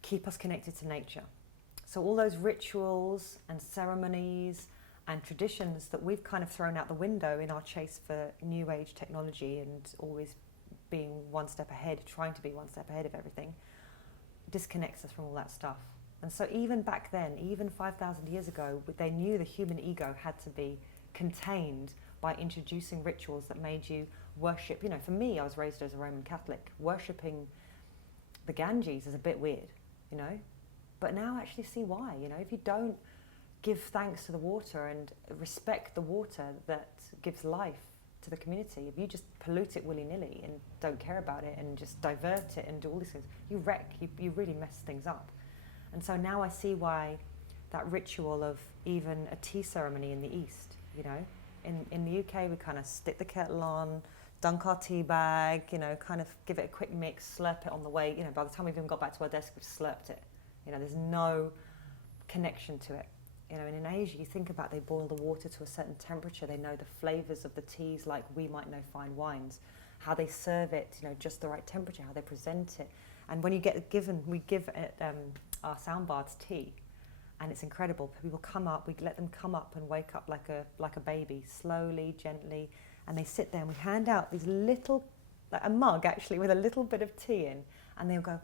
keep us connected to nature. So all those rituals and ceremonies and traditions that we've kind of thrown out the window in our chase for new age technology and always being one step ahead, trying to be one step ahead of everything, disconnects us from all that stuff. And so even back then, even 5,000 years ago, they knew the human ego had to be contained by introducing rituals that made you worship. For me, I was raised as a Roman Catholic. Worshipping the Ganges is a bit weird, But now I actually see why, if you don't give thanks to the water and respect the water that gives life to the community, if you just pollute it willy-nilly and don't care about it and just divert it and do all these things, you wreck, you really mess things up. And so now I see why that ritual of even a tea ceremony in the East, in the UK we kind of stick the kettle on, dunk our tea bag, you know, kind of give it a quick mix, slurp it on the way. You know, by the time we've even got back to our desk, we've slurped it. You know, there's no connection to it. You know, and in Asia, you think about, they boil the water to a certain temperature. They know the flavors of the teas like we might know fine wines. How they serve it, you know, just the right temperature, how they present it. And when you get given, we give it, our sound baths tea, and it's incredible. People come up, we let them come up and wake up like a baby, slowly, gently, and they sit there and we hand out these little, like a mug actually, with a little bit of tea in, and they'll go,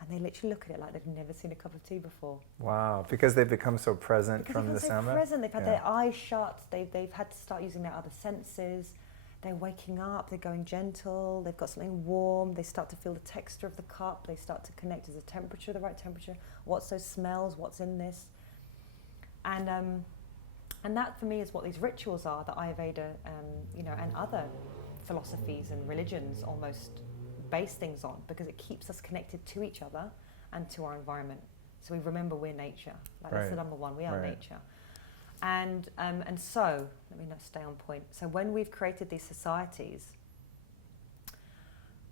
and they literally look at it like they've never seen a cup of tea before. Wow, because they've become so present from the sound bath? Present. They've had their eyes shut, they've had to start using their other senses, they're waking up, they're going gentle, they've got something warm, they start to feel the texture of the cup, they start to connect to the temperature, the right temperature, what's those smells, what's in this. And that for me is what these rituals are that Ayurveda, you know, and other philosophies and religions almost base things on, because it keeps us connected to each other and to our environment. So we remember we're nature. Like that's the number one. We are nature. And so let me not stay on point. So when we've created these societies,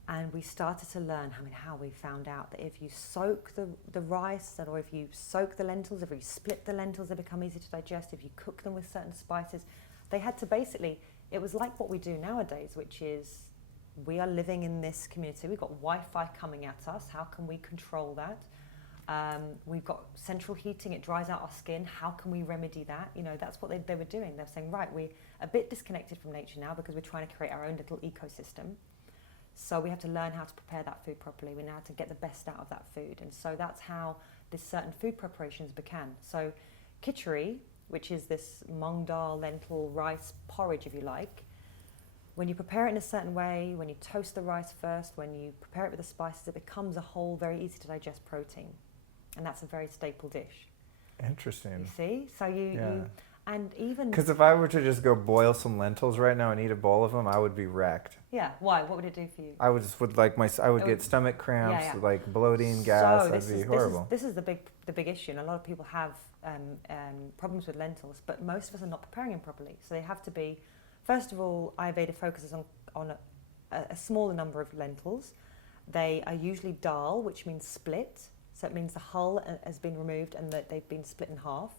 and we started to learn, I mean, how we found out that if you soak the rice, or if you soak the lentils, if you split the lentils, they become easy to digest. If you cook them with certain spices, they had to basically. It was like what we do nowadays, which is, we are living in this community. We've got Wi-Fi coming at us. How can we control that? We've got central heating. It dries out our skin. How can we remedy that? You know, that's what they were doing. They're saying, right, we're a bit disconnected from nature now because we're trying to create our own little ecosystem. So we have to learn how to prepare that food properly. We know how to get the best out of that food. And so that's how this certain food preparations began. So khichdi, which is this mung dal, lentil, rice porridge, if you like, when you prepare it in a certain way, when you toast the rice first, when you prepare it with the spices, it becomes a whole, very easy to digest protein. And that's a very staple dish. Interesting. You see? So you and even... Because if I were to just go boil some lentils right now and eat a bowl of them, I would be wrecked. Yeah. Why? What would it do for you? I would get stomach cramps, like bloating, gas. That'd be horrible. This is the big issue. And a lot of people have problems with lentils, but most of us are not preparing them properly. So they have to be... First of all, Ayurveda focuses on a smaller number of lentils. They are usually dal, which means split. So it means the hull has been removed and that they've been split in half.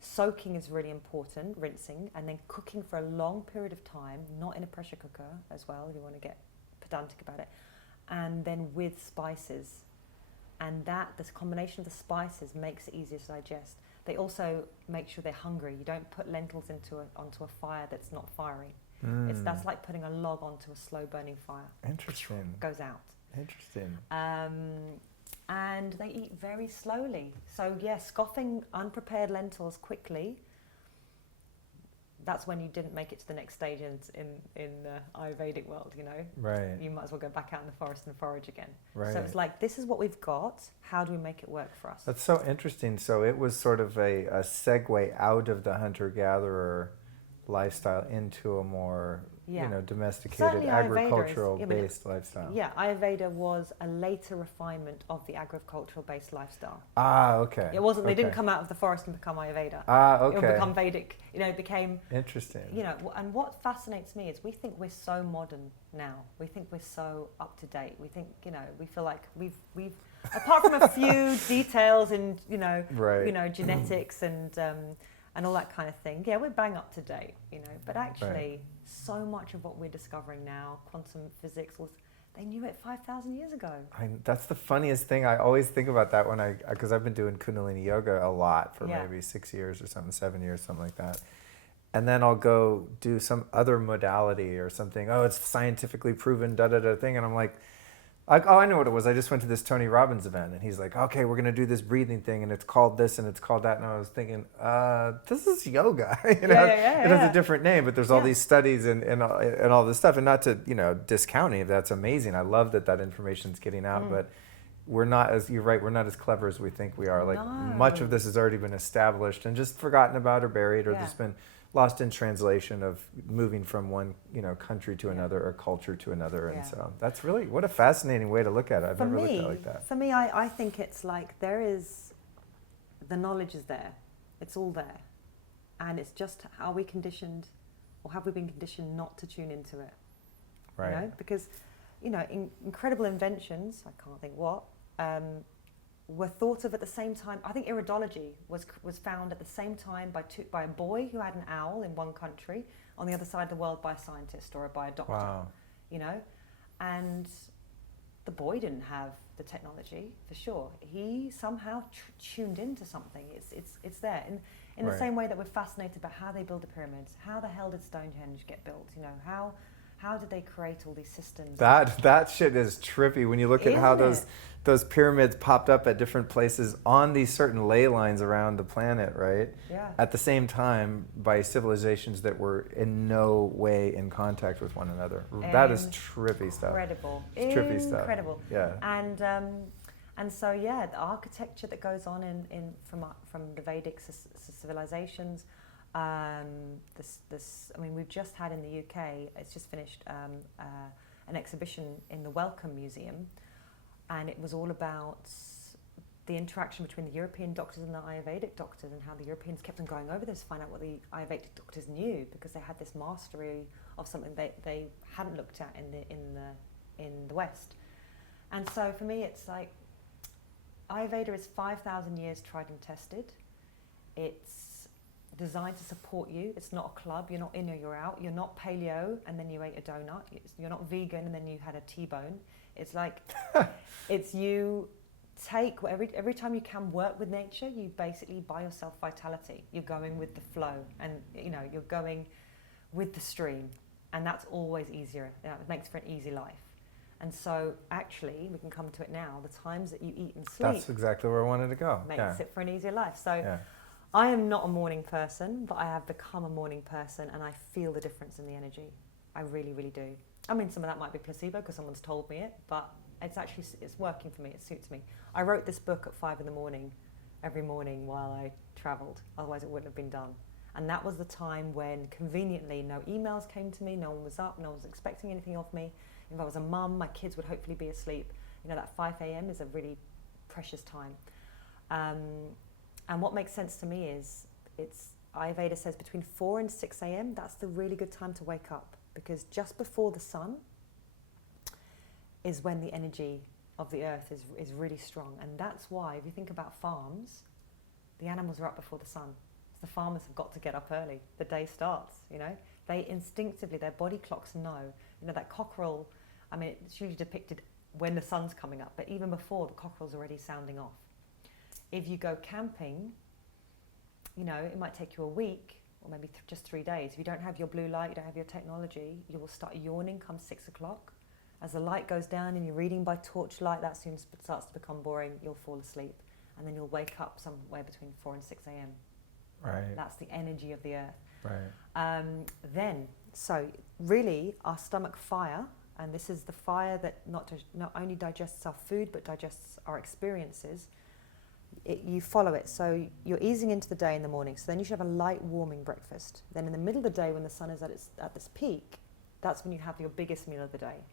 Soaking is really important, rinsing, and then cooking for a long period of time, not in a pressure cooker as well, if you want to get pedantic about it. And then with spices. And this combination of the spices makes it easier to digest. They also make sure they're hungry. You don't put lentils onto a fire that's not fiery. That's like putting a log onto a slow burning fire. Interesting. It goes out. Interesting. And they eat very slowly. So scoffing unprepared lentils quickly, that's when you didn't make it to the next stage in the Ayurvedic world, you know. Right. You might as well go back out in the forest and forage again. Right. So it's like, this is what we've got. How do we make it work for us? That's so interesting. So it was sort of a segue out of the hunter-gatherer lifestyle into a more domesticated, certainly agricultural-based lifestyle. Yeah, Ayurveda was a later refinement of the agricultural-based lifestyle. Ah, okay. It wasn't. They didn't come out of the forest and become Ayurveda. Ah, okay. It would become Vedic. You know, it became interesting. You know, and what fascinates me is we think we're so modern now. We think we're so up to date. We think, you know, we feel like we've apart from a few details in genetics and all that kind of thing. Yeah, we're bang up to date, you know. But actually, so much of what we're discovering now, quantum physics, they knew it 5,000 years ago. That's the funniest thing. I always think about that because I've been doing Kundalini yoga a lot for maybe 6 years or something, 7 years, something like that. And then I'll go do some other modality or something. Oh, it's scientifically proven, thing. And I'm like, I know what it was. I just went to this Tony Robbins event, and he's like, okay, we're going to do this breathing thing, and it's called this, and it's called that. And I was thinking, this is yoga. It has a different name, but there's all these studies and all this stuff. And not to, discount any of that's amazing. I love that information's getting out, but we're not, as you're right, we're not as clever as we think we are. Like, much of this has already been established and just forgotten about or buried or just been lost in translation of moving from one country to another or culture to another. And so that's really, what a fascinating way to look at it. I've never looked at it like that. For me, I think it's like the knowledge is there. It's all there. And it's just, are we conditioned or have we been conditioned not to tune into it? Right. You know, because, you know, incredible inventions, I can't think what, were thought of at the same time. I think iridology was found at the same time by a boy who had an owl in one country, on the other side of the world by a scientist or by a doctor. Wow. You know, and the boy didn't have the technology for sure. He somehow tuned into something. It's there. In the same way that we're fascinated about how they build the pyramids, how the hell did Stonehenge get built? You know, how did they create all these systems? That shit is trippy when you look at how those pyramids popped up at different places on these certain ley lines around the planet, right? Yeah. At the same time, by civilizations that were in no way in contact with one another. That is trippy stuff. Incredible. It's trippy stuff. Incredible. Yeah. And so yeah, the architecture that goes on from the Vedic civilizations. I mean, we've just had in the UK, it's just finished an exhibition in the Wellcome Museum, and it was all about the interaction between the European doctors and the Ayurvedic doctors, and how the Europeans kept on going over this to find out what the Ayurvedic doctors knew, because they had this mastery of something they hadn't looked at in the West. And so for me, it's like Ayurveda is 5,000 years tried and tested. It's designed to support you. It's not a club. You're not in or you're out. You're not paleo and then you ate a donut. You're not vegan and then you had a T-bone. It's like, it's you take, every time you can work with nature, you basically buy yourself vitality. You're going with the flow, and you know, you're going with the stream, and that's always easier. You know, it makes for an easy life. And so actually, we can come to it now, the times that you eat and sleep. That's exactly where I wanted to go. Makes it for an easier life. So I am not a morning person, but I have become a morning person, and I feel the difference in the energy. I really, really do. I mean, some of that might be placebo because someone's told me it, but it's working for me. It suits me. I wrote this book at 5 a.m. every morning while I travelled. Otherwise, it wouldn't have been done. And that was the time when, conveniently, no emails came to me, no one was up, no one was expecting anything of me. If I was a mum, my kids would hopefully be asleep. You know, that 5 a.m. is a really precious time. And what makes sense to me is, Ayurveda says between 4 and 6 a.m., that's the really good time to wake up, because just before the sun is when the energy of the earth is really strong. And that's why, if you think about farms, the animals are up before the sun. The farmers have got to get up early. The day starts, you know. They instinctively, their body clocks know. You know, that cockerel, I mean, it's usually depicted when the sun's coming up, but even before, the cockerel's already sounding off. If you go camping, you know, it might take you a week or maybe just 3 days. If you don't have your blue light, you don't have your technology, you will start yawning come 6 o'clock. As the light goes down and you're reading by torchlight, that soon starts to become boring. You'll fall asleep, and then you'll wake up somewhere between 4 and 6 a.m. Right. That's the energy of the earth. Right. So really, our stomach fire, and this is the fire that not only digests our food but digests our experiences. You follow it. So you're easing into the day in the morning. So then you should have a light, warming breakfast. Then in the middle of the day, when the sun is at this peak, that's when you have your biggest meal of the day.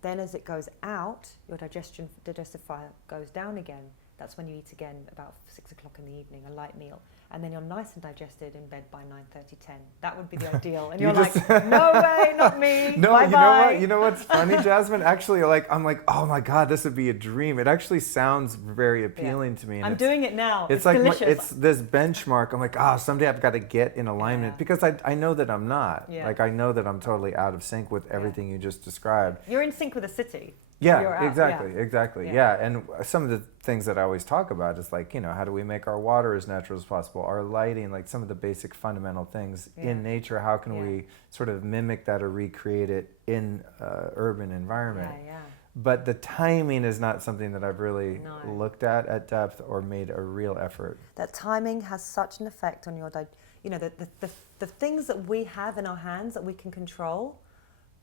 Then as it goes out, your digestive fire goes down again. That's when you eat again about 6 o'clock in the evening, a light meal. And then you're nice and digested in bed by 9:30, 10. That would be the ideal. And you're like, no way, not me. No, bye-bye. You know what's funny, Jasmine? Actually, I'm like, oh my God, this would be a dream. It actually sounds very appealing to me. And I'm doing it now. It's like delicious. It's this benchmark. I'm like, someday I've got to get in alignment, because I know that I'm not. Yeah. Like, I know that I'm totally out of sync with everything you just described. You're in sync with the city. Yeah, exactly. Yeah. And some of the things that I always talk about is like, you know, how do we make our water as natural as possible? Our lighting, like some of the basic fundamental things in nature. How can we sort of mimic that or recreate it in urban environment? But the timing is not something that I've really looked at depth or made a real effort. That timing has such an effect on your, you know, the things that we have in our hands that we can control.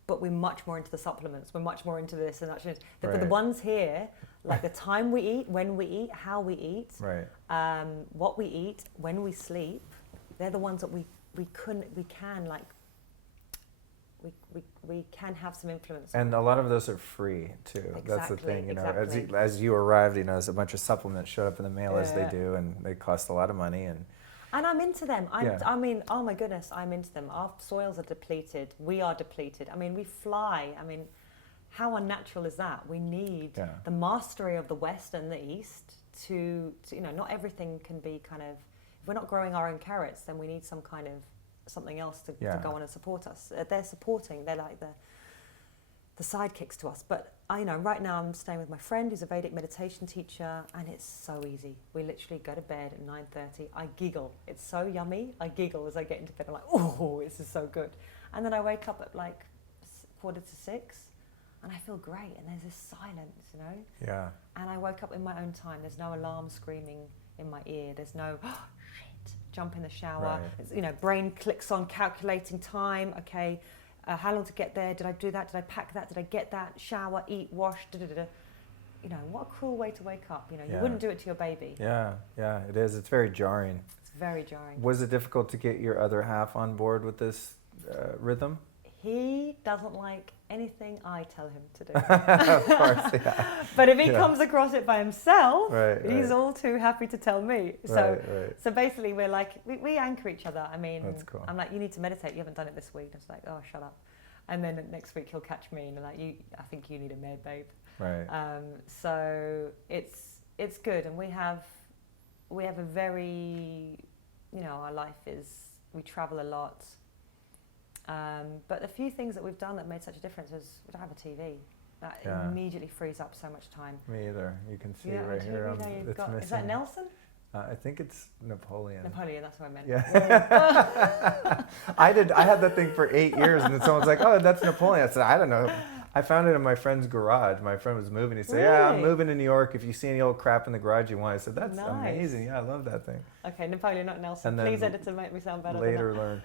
But we're much more into the supplements. We're much more into this and that. But the ones here, like the time we eat, when we eat, how we eat, what we eat, when we sleep, they're the ones that we can have some influence on. And a lot of those are free too. That's the thing, you know. As you arrived, you know, as a bunch of supplements showed up in the mail as they do, and they cost a lot of money. And And I'm into them. I mean, oh my goodness, I'm into them. Our soils are depleted. We are depleted. I mean, we fly. I mean, how unnatural is that? We need the mastery of the West and the East to, you know, not everything can be kind of, if we're not growing our own carrots, then we need some kind of something else to go on and support us. They're supporting, they're like the sidekicks to us. But I know right now I'm staying with my friend who's a Vedic meditation teacher, and it's so easy. We literally go to bed at 9:30. I giggle. It's so yummy. I giggle as I get into bed. I'm like, oh, this is so good. And then I wake up at like 5:45, and I feel great. And there's this silence, you know? Yeah. And I woke up in my own time. There's no alarm screaming in my ear. There's no, oh, shit, jump in the shower. Right. It's, you know, brain clicks on calculating time. Okay. How long to get there? Did I do that? Did I pack that? Did I get that? Shower, eat, wash, da-da-da-da. You know, what a cruel way to wake up. You know, you wouldn't do it to your baby. Yeah, it is. It's very jarring. It's very jarring. Was it difficult to get your other half on board with this rhythm? He doesn't like anything I tell him to do. Of course, yeah. But if he comes across it by himself, he's right. all too happy to tell me. So basically we're like, we anchor each other. I mean, that's cool. I'm like, you need to meditate. You haven't done it this week. I was like, oh, shut up. And then next week he'll catch me and like, I think you need a med, babe. Right. So it's good. And we have a very, you know, our life is, we travel a lot. But a few things that we've done that made such a difference is we don't have a TV. That immediately frees up so much time. Me either. You can see right here. It's missing. Is that Nelson? I think it's Napoleon. Napoleon, that's what I meant. Yeah. I had that thing for 8 years, and then someone's like, "Oh, that's Napoleon." I said, "I don't know." I found it in my friend's garage. My friend was moving. He said, "Yeah, I'm moving to New York. If you see any old crap in the garage you want," I said, "That's amazing. Yeah, I love that thing." Okay, Napoleon, not Nelson. Please edit to make me sound better. Later learn.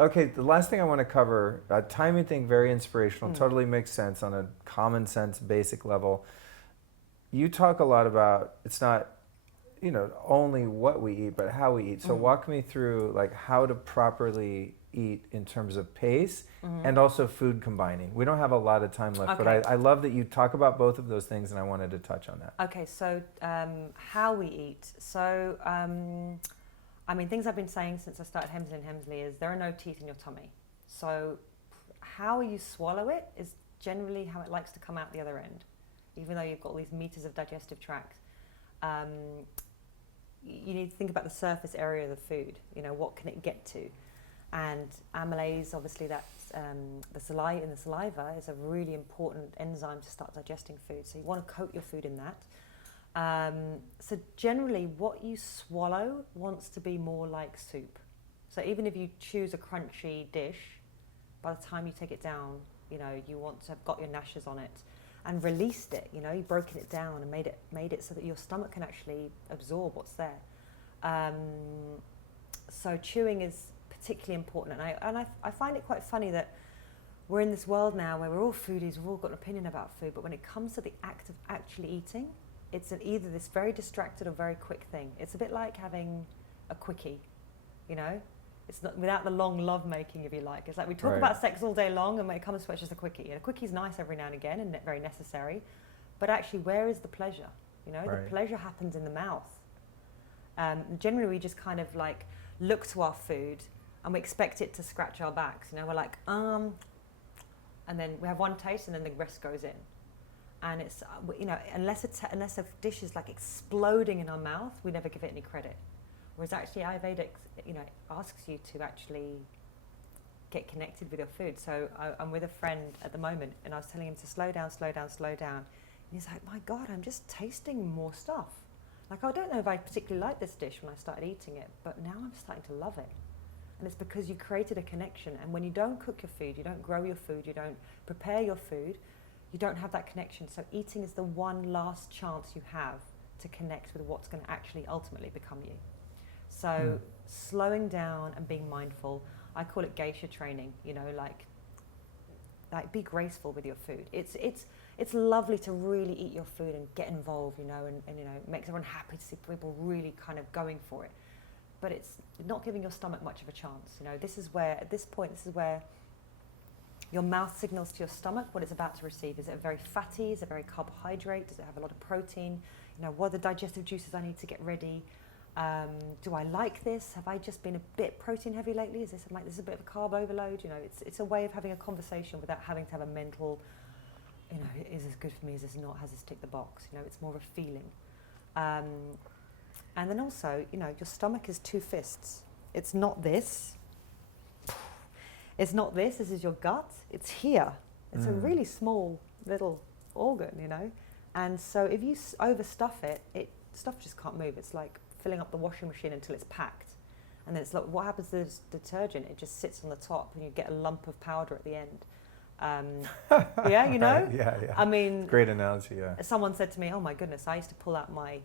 Okay, the last thing I want to cover, timing thing, very inspirational, totally makes sense on a common sense, basic level. You talk a lot about, it's not, you know, only what we eat, but how we eat. So walk me through like how to properly eat in terms of pace and also food combining. We don't have a lot of time left, but I love that you talk about both of those things, and I wanted to touch on that. Okay, so how we eat. So, I mean, things I've been saying since I started Hemsley is there are no teeth in your tummy. So how you swallow it is generally how it likes to come out the other end. Even though you've got all these meters of digestive tract, you need to think about the surface area of the food. You know, what can it get to? And amylase, obviously, that's the saliva is a really important enzyme to start digesting food. So you want to coat your food in that. So generally what you swallow wants to be more like soup. So even if you choose a crunchy dish, by the time you take it down, you know, you want to have got your gnashes on it and released it, you know, you've broken it down and made it so that your stomach can actually absorb what's there. So chewing is particularly important. And I find it quite funny that we're in this world now where we're all foodies, we've all got an opinion about food, but when it comes to the act of actually eating, it's either this very distracted or very quick thing. It's a bit like having a quickie, you know? It's not without the long love making, if you like. It's like we talk about sex all day long, and when it comes to it, it's just a quickie. And a quickie is nice every now and again and very necessary. But actually, where is the pleasure? You know, the pleasure happens in the mouth. Generally, we just kind of like look to our food and we expect it to scratch our backs. You know, we're like, and then we have one taste and then the rest goes in. And it's, you know, unless a dish is like exploding in our mouth, we never give it any credit. Whereas actually Ayurvedic, you know, asks you to actually get connected with your food. So I'm with a friend at the moment, and I was telling him to slow down. And he's like, my God, I'm just tasting more stuff. Like, I don't know if I particularly like this dish when I started eating it, but now I'm starting to love it. And it's because you created a connection. And when you don't cook your food, you don't grow your food, you don't prepare your food, you don't have that connection. So eating is the one last chance you have to connect with what's going to actually ultimately become you. So slowing down and being mindful, I call it geisha training, you know, like be graceful with your food. It's lovely to really eat your food and get involved, you know, and you know, it makes everyone happy to see people really kind of going for it. But it's not giving your stomach much of a chance, you know. This is where your mouth signals to your stomach what it's about to receive. Is it very fatty? Is it very carbohydrate? Does it have a lot of protein? You know, what are the digestive juices I need to get ready? Do I like this? Have I just been a bit protein heavy lately? Is this like this is a bit of a carb overload? You know, it's a way of having a conversation without having to have a mental, you know, is this good for me? Is this not? Has this ticked the box? You know, it's more of a feeling. And then also, you know, your stomach is 2 fists. It's not this. It's not this. This is your gut. It's here. It's a really small little organ, you know. And so if you overstuff it, stuff just can't move. It's like filling up the washing machine until it's packed. And then it's like, what happens to this detergent? It just sits on the top and you get a lump of powder at the end. Yeah, you know? Yeah. I mean... Great analogy, yeah. Someone said to me, oh my goodness, I used to pull out my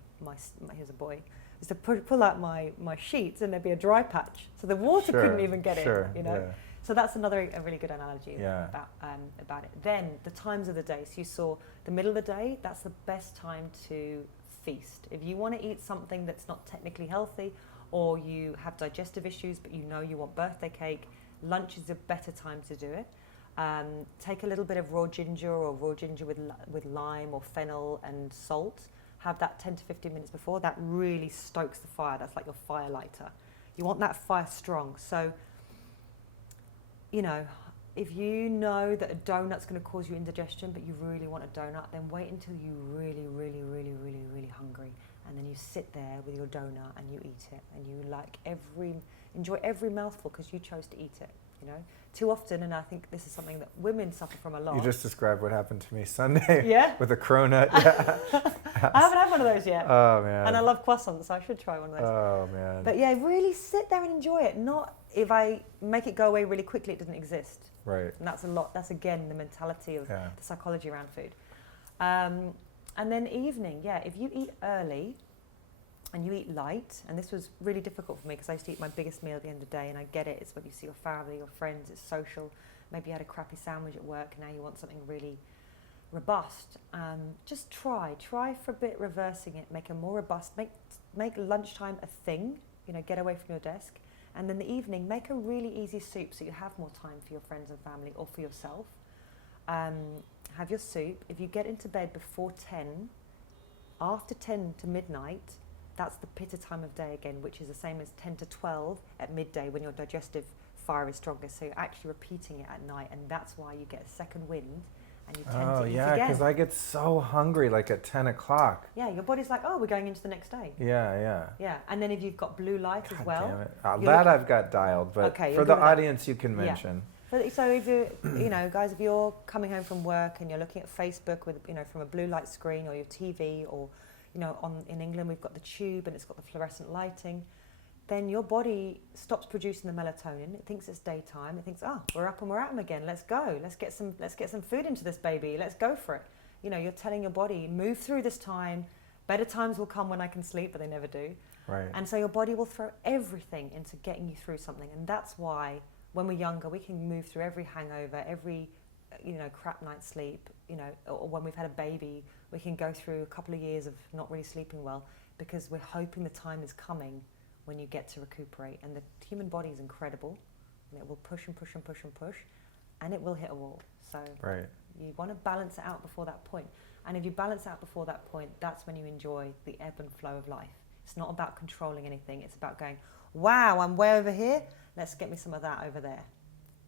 here's a boy, I used to pull out my sheets and there'd be a dry patch. So the water couldn't even get in, you know? Yeah. So that's a really good analogy about it. Then the times of the day. So you saw the middle of the day, that's the best time to feast. If you want to eat something that's not technically healthy, or you have digestive issues but you know you want birthday cake, lunch is a better time to do it. Take a little bit of raw ginger with lime or fennel and salt. Have that 10 to 15 minutes before. That really stokes the fire. That's like your fire lighter. You want that fire strong. So, you know, if you know that a donut's going to cause you indigestion, but you really want a donut, then wait until you're really, really, really, really, really hungry. And then you sit there with your donut and you eat it. And you enjoy every mouthful because you chose to eat it, you know. Too often, and I think this is something that women suffer from a lot. You just described what happened to me Sunday. Yeah? With a cronut. Yeah. I haven't had one of those yet. Oh, man. And I love croissants, so I should try one of those. Oh, man. But yeah, really sit there and enjoy it. Not if I make it go away really quickly, it doesn't exist. Right. And that's a lot. That's, again, the mentality of the psychology around food. And then evening, if you eat early, and you eat light, and this was really difficult for me because I used to eat my biggest meal at the end of the day, and I get it, it's when you see your family, your friends, it's social. Maybe you had a crappy sandwich at work, now you want something really robust. Just try for a bit, reversing it, make it more robust, make lunchtime a thing, you know, get away from your desk, and then the evening, make a really easy soup so you have more time for your friends and family or for yourself. Have your soup. If you get into bed before 10, after 10 to midnight, that's the pitta time of day again, which is the same as 10 to 12 at midday when your digestive fire is strongest. So you're actually repeating it at night, and that's why you get a second wind and you tend to eat again. Because I get so hungry like at 10 o'clock. Yeah, your body's like, oh, we're going into the next day. Yeah. Yeah, and then if you've got blue light as well. Damn it. That I've got dialed, but for the audience you can mention. Yeah. So if you, you know, guys, if you're coming home from work and you're looking at Facebook with, you know, from a blue light screen or your TV, or you know, in England we've got the tube and it's got the fluorescent lighting, then your body stops producing the melatonin. It thinks it's daytime. It thinks, oh, we're up and we're at 'em again. Let's go. Let's get some food into this baby. Let's go for it. You know, you're telling your body, move through this time. Better times will come when I can sleep, but they never do. Right. And so your body will throw everything into getting you through something. And that's why when we're younger, we can move through every hangover, every, you know, crap night's sleep, you know, or when we've had a baby, we can go through a couple of years of not really sleeping well because we're hoping the time is coming when you get to recuperate. And the human body is incredible, and it will push and push and push and push, and it will hit a wall. So you want to balance it out before that point. And if you balance out before that point, that's when you enjoy the ebb and flow of life. It's not about controlling anything. It's about going, wow, I'm way over here. Let's get me some of that over there,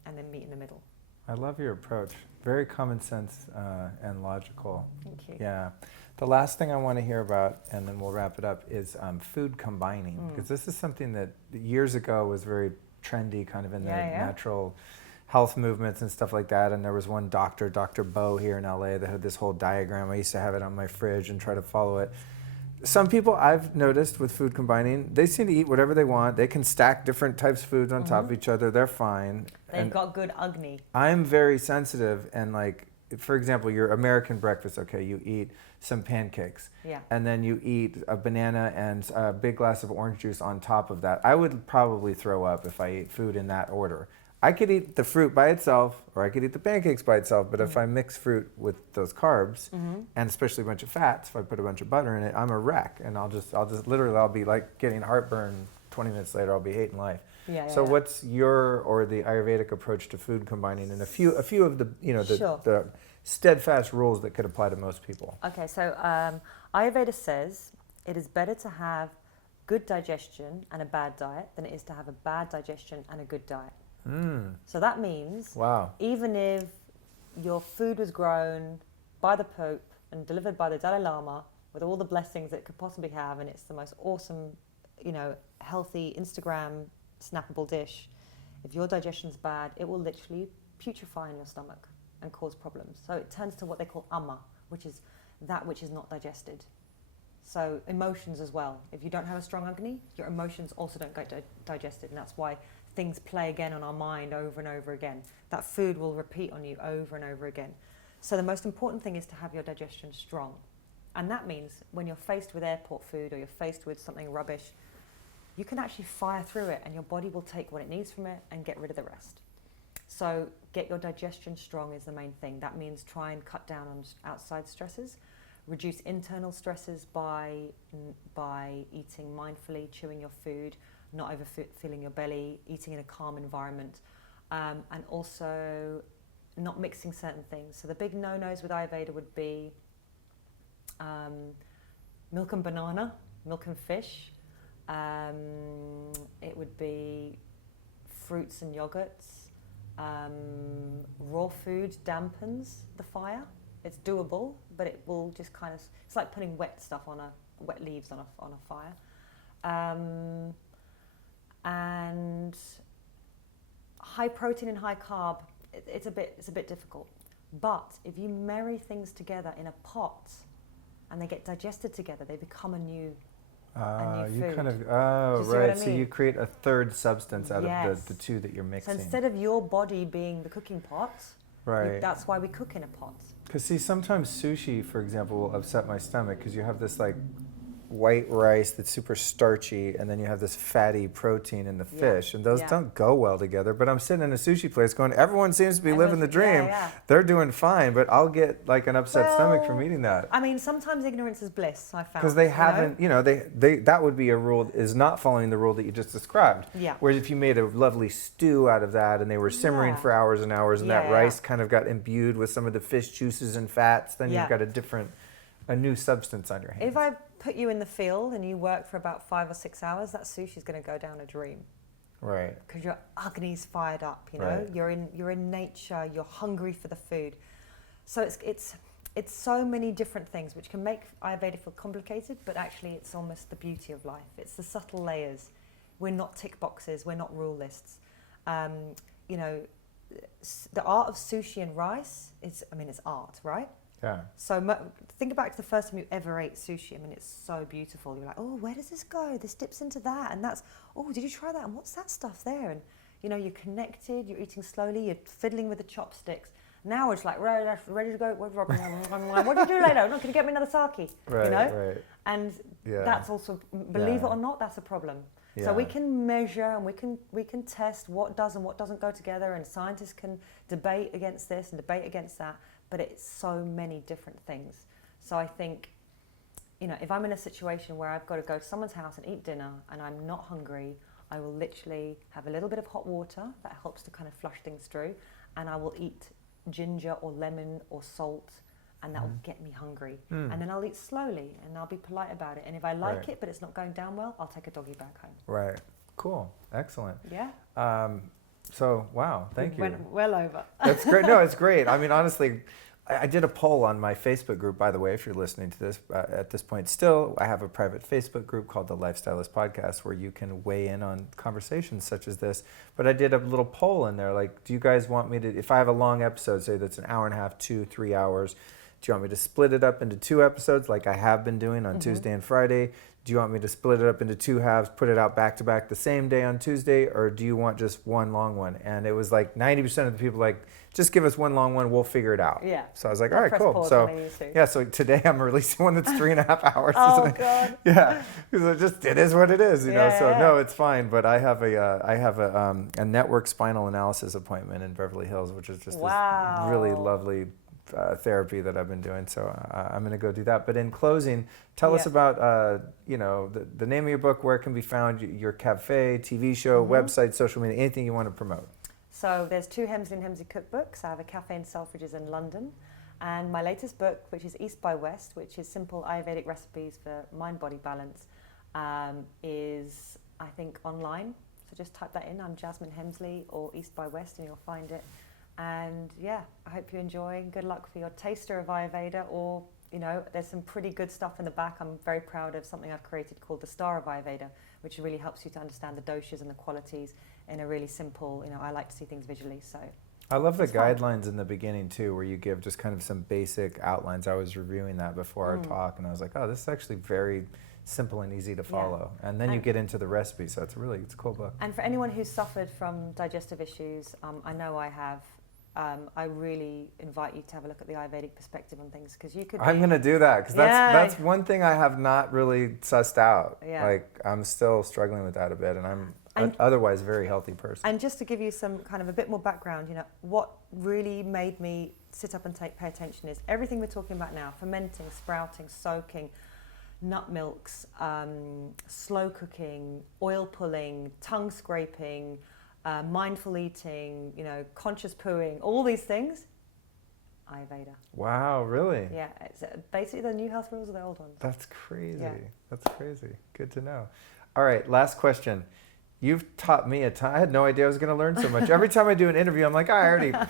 and then meet in the middle. I love your approach. Very common sense and logical. Thank you. Yeah. The last thing I want to hear about, and then we'll wrap it up, is food combining. Because this is something that years ago was very trendy, kind of in the natural health movements and stuff like that. And there was one doctor, Dr. Bo here in LA, that had this whole diagram. I used to have it on my fridge and try to follow it. Some people I've noticed with food combining, they seem to eat whatever they want. They can stack different types of foods on top of each other. They're fine. They've got good Agni. I'm very sensitive, and like, for example, your American breakfast, okay, you eat some pancakes. Yeah. And then you eat a banana and a big glass of orange juice on top of that. I would probably throw up if I ate food in that order. I could eat the fruit by itself, or I could eat the pancakes by itself, but if I mix fruit with those carbs, and especially a bunch of fats, if I put a bunch of butter in it, I'm a wreck, and I'll just literally, I'll be like getting heartburn 20 minutes later, I'll be hating life. So what's your, or the Ayurvedic approach to food combining, and a few of the, you know, the steadfast rules that could apply to most people? Okay, so Ayurveda says it is better to have good digestion and a bad diet than it is to have a bad digestion and a good diet. So that means even if your food was grown by the Pope and delivered by the Dalai Lama with all the blessings it could possibly have, and it's the most awesome, healthy Instagram snappable dish, if your digestion's bad, it will literally putrefy in your stomach and cause problems. So it turns to what they call ama, which is that which is not digested. So emotions as well. If you don't have a strong agni, your emotions also don't get digested, and that's why things play again on our mind over and over again. That food will repeat on you over and over again. So the most important thing is to have your digestion strong. And that means when you're faced with airport food or you're faced with something rubbish, you can actually fire through it and your body will take what it needs from it and get rid of the rest. So get your digestion strong is the main thing. That means try and cut down on outside stresses, reduce internal stresses by eating mindfully, chewing your food, not overfilling your belly, eating in a calm environment, and also not mixing certain things. So the big no-nos with Ayurveda would be milk and banana, milk and fish. It would be fruits and yogurts. Raw food dampens the fire. It's doable, but it will just kind of, it's like putting wet leaves on a fire. And high protein and high carb, it's a bit difficult. But if you marry things together in a pot and they get digested together, they become a new food. Right. So you create a third substance out of the two that you're mixing. So instead of your body being the cooking pot, right. That's why we cook in a pot. Because see, sometimes sushi, for example, will upset my stomach because you have this like white rice that's super starchy, and then you have this fatty protein in the fish, and those don't go well together. But I'm sitting in a sushi place going, everyone seems to be living the dream. They're doing fine, but I'll get like an upset stomach from eating that. I mean, sometimes ignorance is bliss, I found. Because they haven't, they that would be a rule, is not following the rule that you just described. Yeah. Whereas if you made a lovely stew out of that and they were simmering for hours and hours, and that rice kind of got imbued with some of the fish juices and fats, then you've got a new substance on your hands. If I put you in the field and you work for about 5 or 6 hours, that sushi's going to go down a dream. Right. Because your agni's fired up, Right. You're in nature, you're hungry for the food. So it's so many different things which can make Ayurveda feel complicated, but actually it's almost the beauty of life. It's the subtle layers. We're not tick boxes, we're not rule lists. The art of sushi and rice it's art, right? Yeah. So think back to the first time you ever ate sushi. I mean, it's so beautiful. You're like, oh, where does this go? This dips into that, and that's, oh, did you try that? And what's that stuff there? And you're connected. You're eating slowly. You're fiddling with the chopsticks. Now it's like ready to go. What do you do later? I'm not going to get me another sake. Right. Right. And that's also, believe it or not, that's a problem. Yeah. So we can measure and we can test what does and what doesn't go together, and scientists can debate against this and debate against that. But it's so many different things. So I think, if I'm in a situation where I've got to go to someone's house and eat dinner and I'm not hungry, I will literally have a little bit of hot water that helps to kind of flush things through, and I will eat ginger or lemon or salt, and that will get me hungry. And then I'll eat slowly and I'll be polite about it. And if I like it but it's not going down well, I'll take a doggy back home. Right. Cool. Excellent. Yeah. So, wow, thank you. Went well over. That's great. No, it's great. I mean, honestly, I did a poll on my Facebook group, by the way, if you're listening to this at this point still. I have a private Facebook group called The Lifestylist Podcast where you can weigh in on conversations such as this. But I did a little poll in there, like, do you guys want me to, if I have a long episode, say that's an hour and a half, 2-3 hours, do you want me to split it up into 2 episodes like I have been doing on Tuesday and Friday? Do you want me to split it up into 2 halves, put it out back to back the same day on Tuesday, or do you want just one long one? And it was like 90% of the people like, just give us one long one, we'll figure it out. Yeah. So I was like, all right, cool. So so today I'm releasing one that's 3.5 hours. Oh God. Yeah, because it is what it is, know. So no, it's fine. But I have a network spinal analysis appointment in Beverly Hills, which is just this really lovely therapy that I've been doing, so I'm going to go do that. But in closing, tell us about the name of your book, where it can be found, your cafe, TV show, website, social media, anything you want to promote. So there's 2 Hemsley and Hemsley cookbooks. I have a cafe in Selfridges in London, and my latest book, which is East by West, which is simple Ayurvedic recipes for mind-body balance. is, I think, online. So just type that in. I'm Jasmine Hemsley or East by West and you'll find it. And yeah, I hope you enjoy. Good luck for your taster of Ayurveda, or, you know, there's some pretty good stuff in the back. I'm very proud of something I've created called the Star of Ayurveda, which really helps you to understand the doshas and the qualities in a really simple, you know, I like to see things visually. So I love the it's fun. guidelines in the beginning too, where you give just kind of some basic outlines. I was reviewing that before our talk and I was like, oh, this is actually very simple and easy to follow. And then you get into the recipe, so it's a cool book. And for anyone who's suffered from digestive issues, I know I have, I really invite you to have a look at the Ayurvedic perspective on things, because you could I'm going to do that, because that's one thing I have not really sussed out. Yeah. Like, I'm still struggling with that a bit, and I'm otherwise a very healthy person. And just to give you some kind of a bit more background, you know, what really made me sit up and pay attention is everything we're talking about now: fermenting, sprouting, soaking, nut milks, slow cooking, oil pulling, tongue scraping, mindful eating, you know, conscious pooing, all these things, Ayurveda. Wow, really? Yeah, it's basically the new health rules are the old ones. That's crazy. Yeah. That's crazy. Good to know. All right, last question. You've taught me a ton. I had no idea I was going to learn so much. Every time I do an interview, I'm like, I already know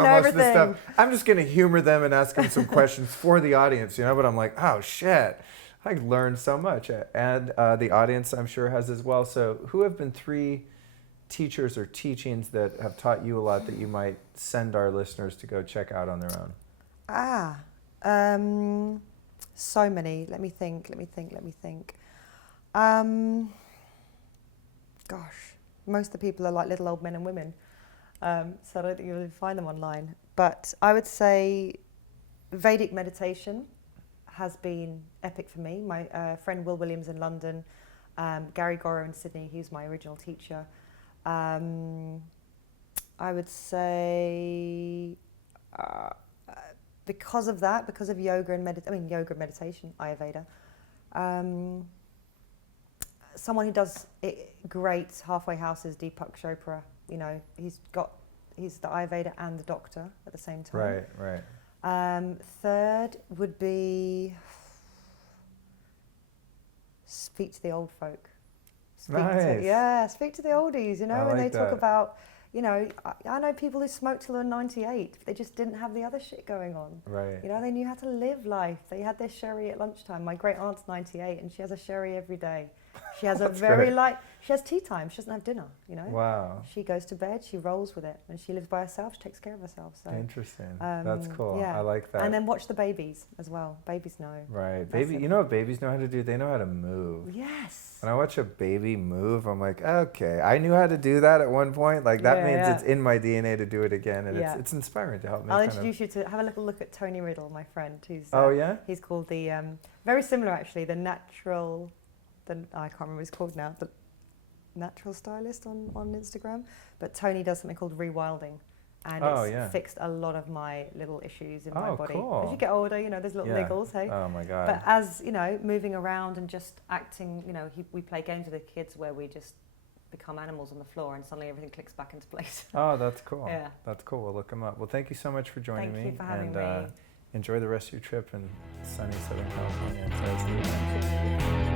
most of this stuff. I'm just going to humor them and ask them some questions for the audience, you know, but I'm like, oh, shit. I learned so much. And the audience, I'm sure, has as well. So who have been 3 teachers or teachings that have taught you a lot that you might send our listeners to go check out on their own? So many. Let me think. Gosh, most of the people are like little old men and women. So I don't think you'll find them online. But I would say Vedic meditation has been epic for me. My friend Will Williams in London, Gary Gorrow in Sydney, he's my original teacher. I would say because of that, because of yoga and meditation, Ayurveda, someone who does it great, halfway house, is Deepak Chopra. You know, he's the Ayurveda and the doctor at the same time. Right. Third would be speak to the old folk. Speak to the oldies, you know, when they talk about, you know, I know people who smoked till they were 98, but they just didn't have the other shit going on. Right. You know, they knew how to live life. They had their sherry at lunchtime. My great aunt's 98 and she has a sherry every day. She has she has tea time. She doesn't have dinner, you know. Wow. She goes to bed, she rolls with it, and she lives by herself, she takes care of herself. So interesting. That's cool. Yeah. I like that. And then watch the babies as well. Babies know. Right. You know what babies know how to do? They know how to move. Yes. When I watch a baby move, I'm like, okay, I knew how to do that at one point. Like, that means it's in my DNA to do it again. And it's inspiring to help me. I'll introduce you to, have a little look at Tony Riddle, my friend, who's... He's called the, very similar actually, I can't remember what he's called now, the natural stylist on Instagram. But Tony does something called rewilding. And it's fixed a lot of my little issues in my body. Cool. As you get older, you know, there's little niggles, hey? Oh my God. But as, you know, moving around and just acting, you know, we play games with the kids where we just become animals on the floor and suddenly everything clicks back into place. Oh, that's cool. Yeah. That's cool. We'll look him up. Well, thank you so much for joining me. Thank you for having me. Enjoy the rest of your trip in sunny Southern California. Thank you.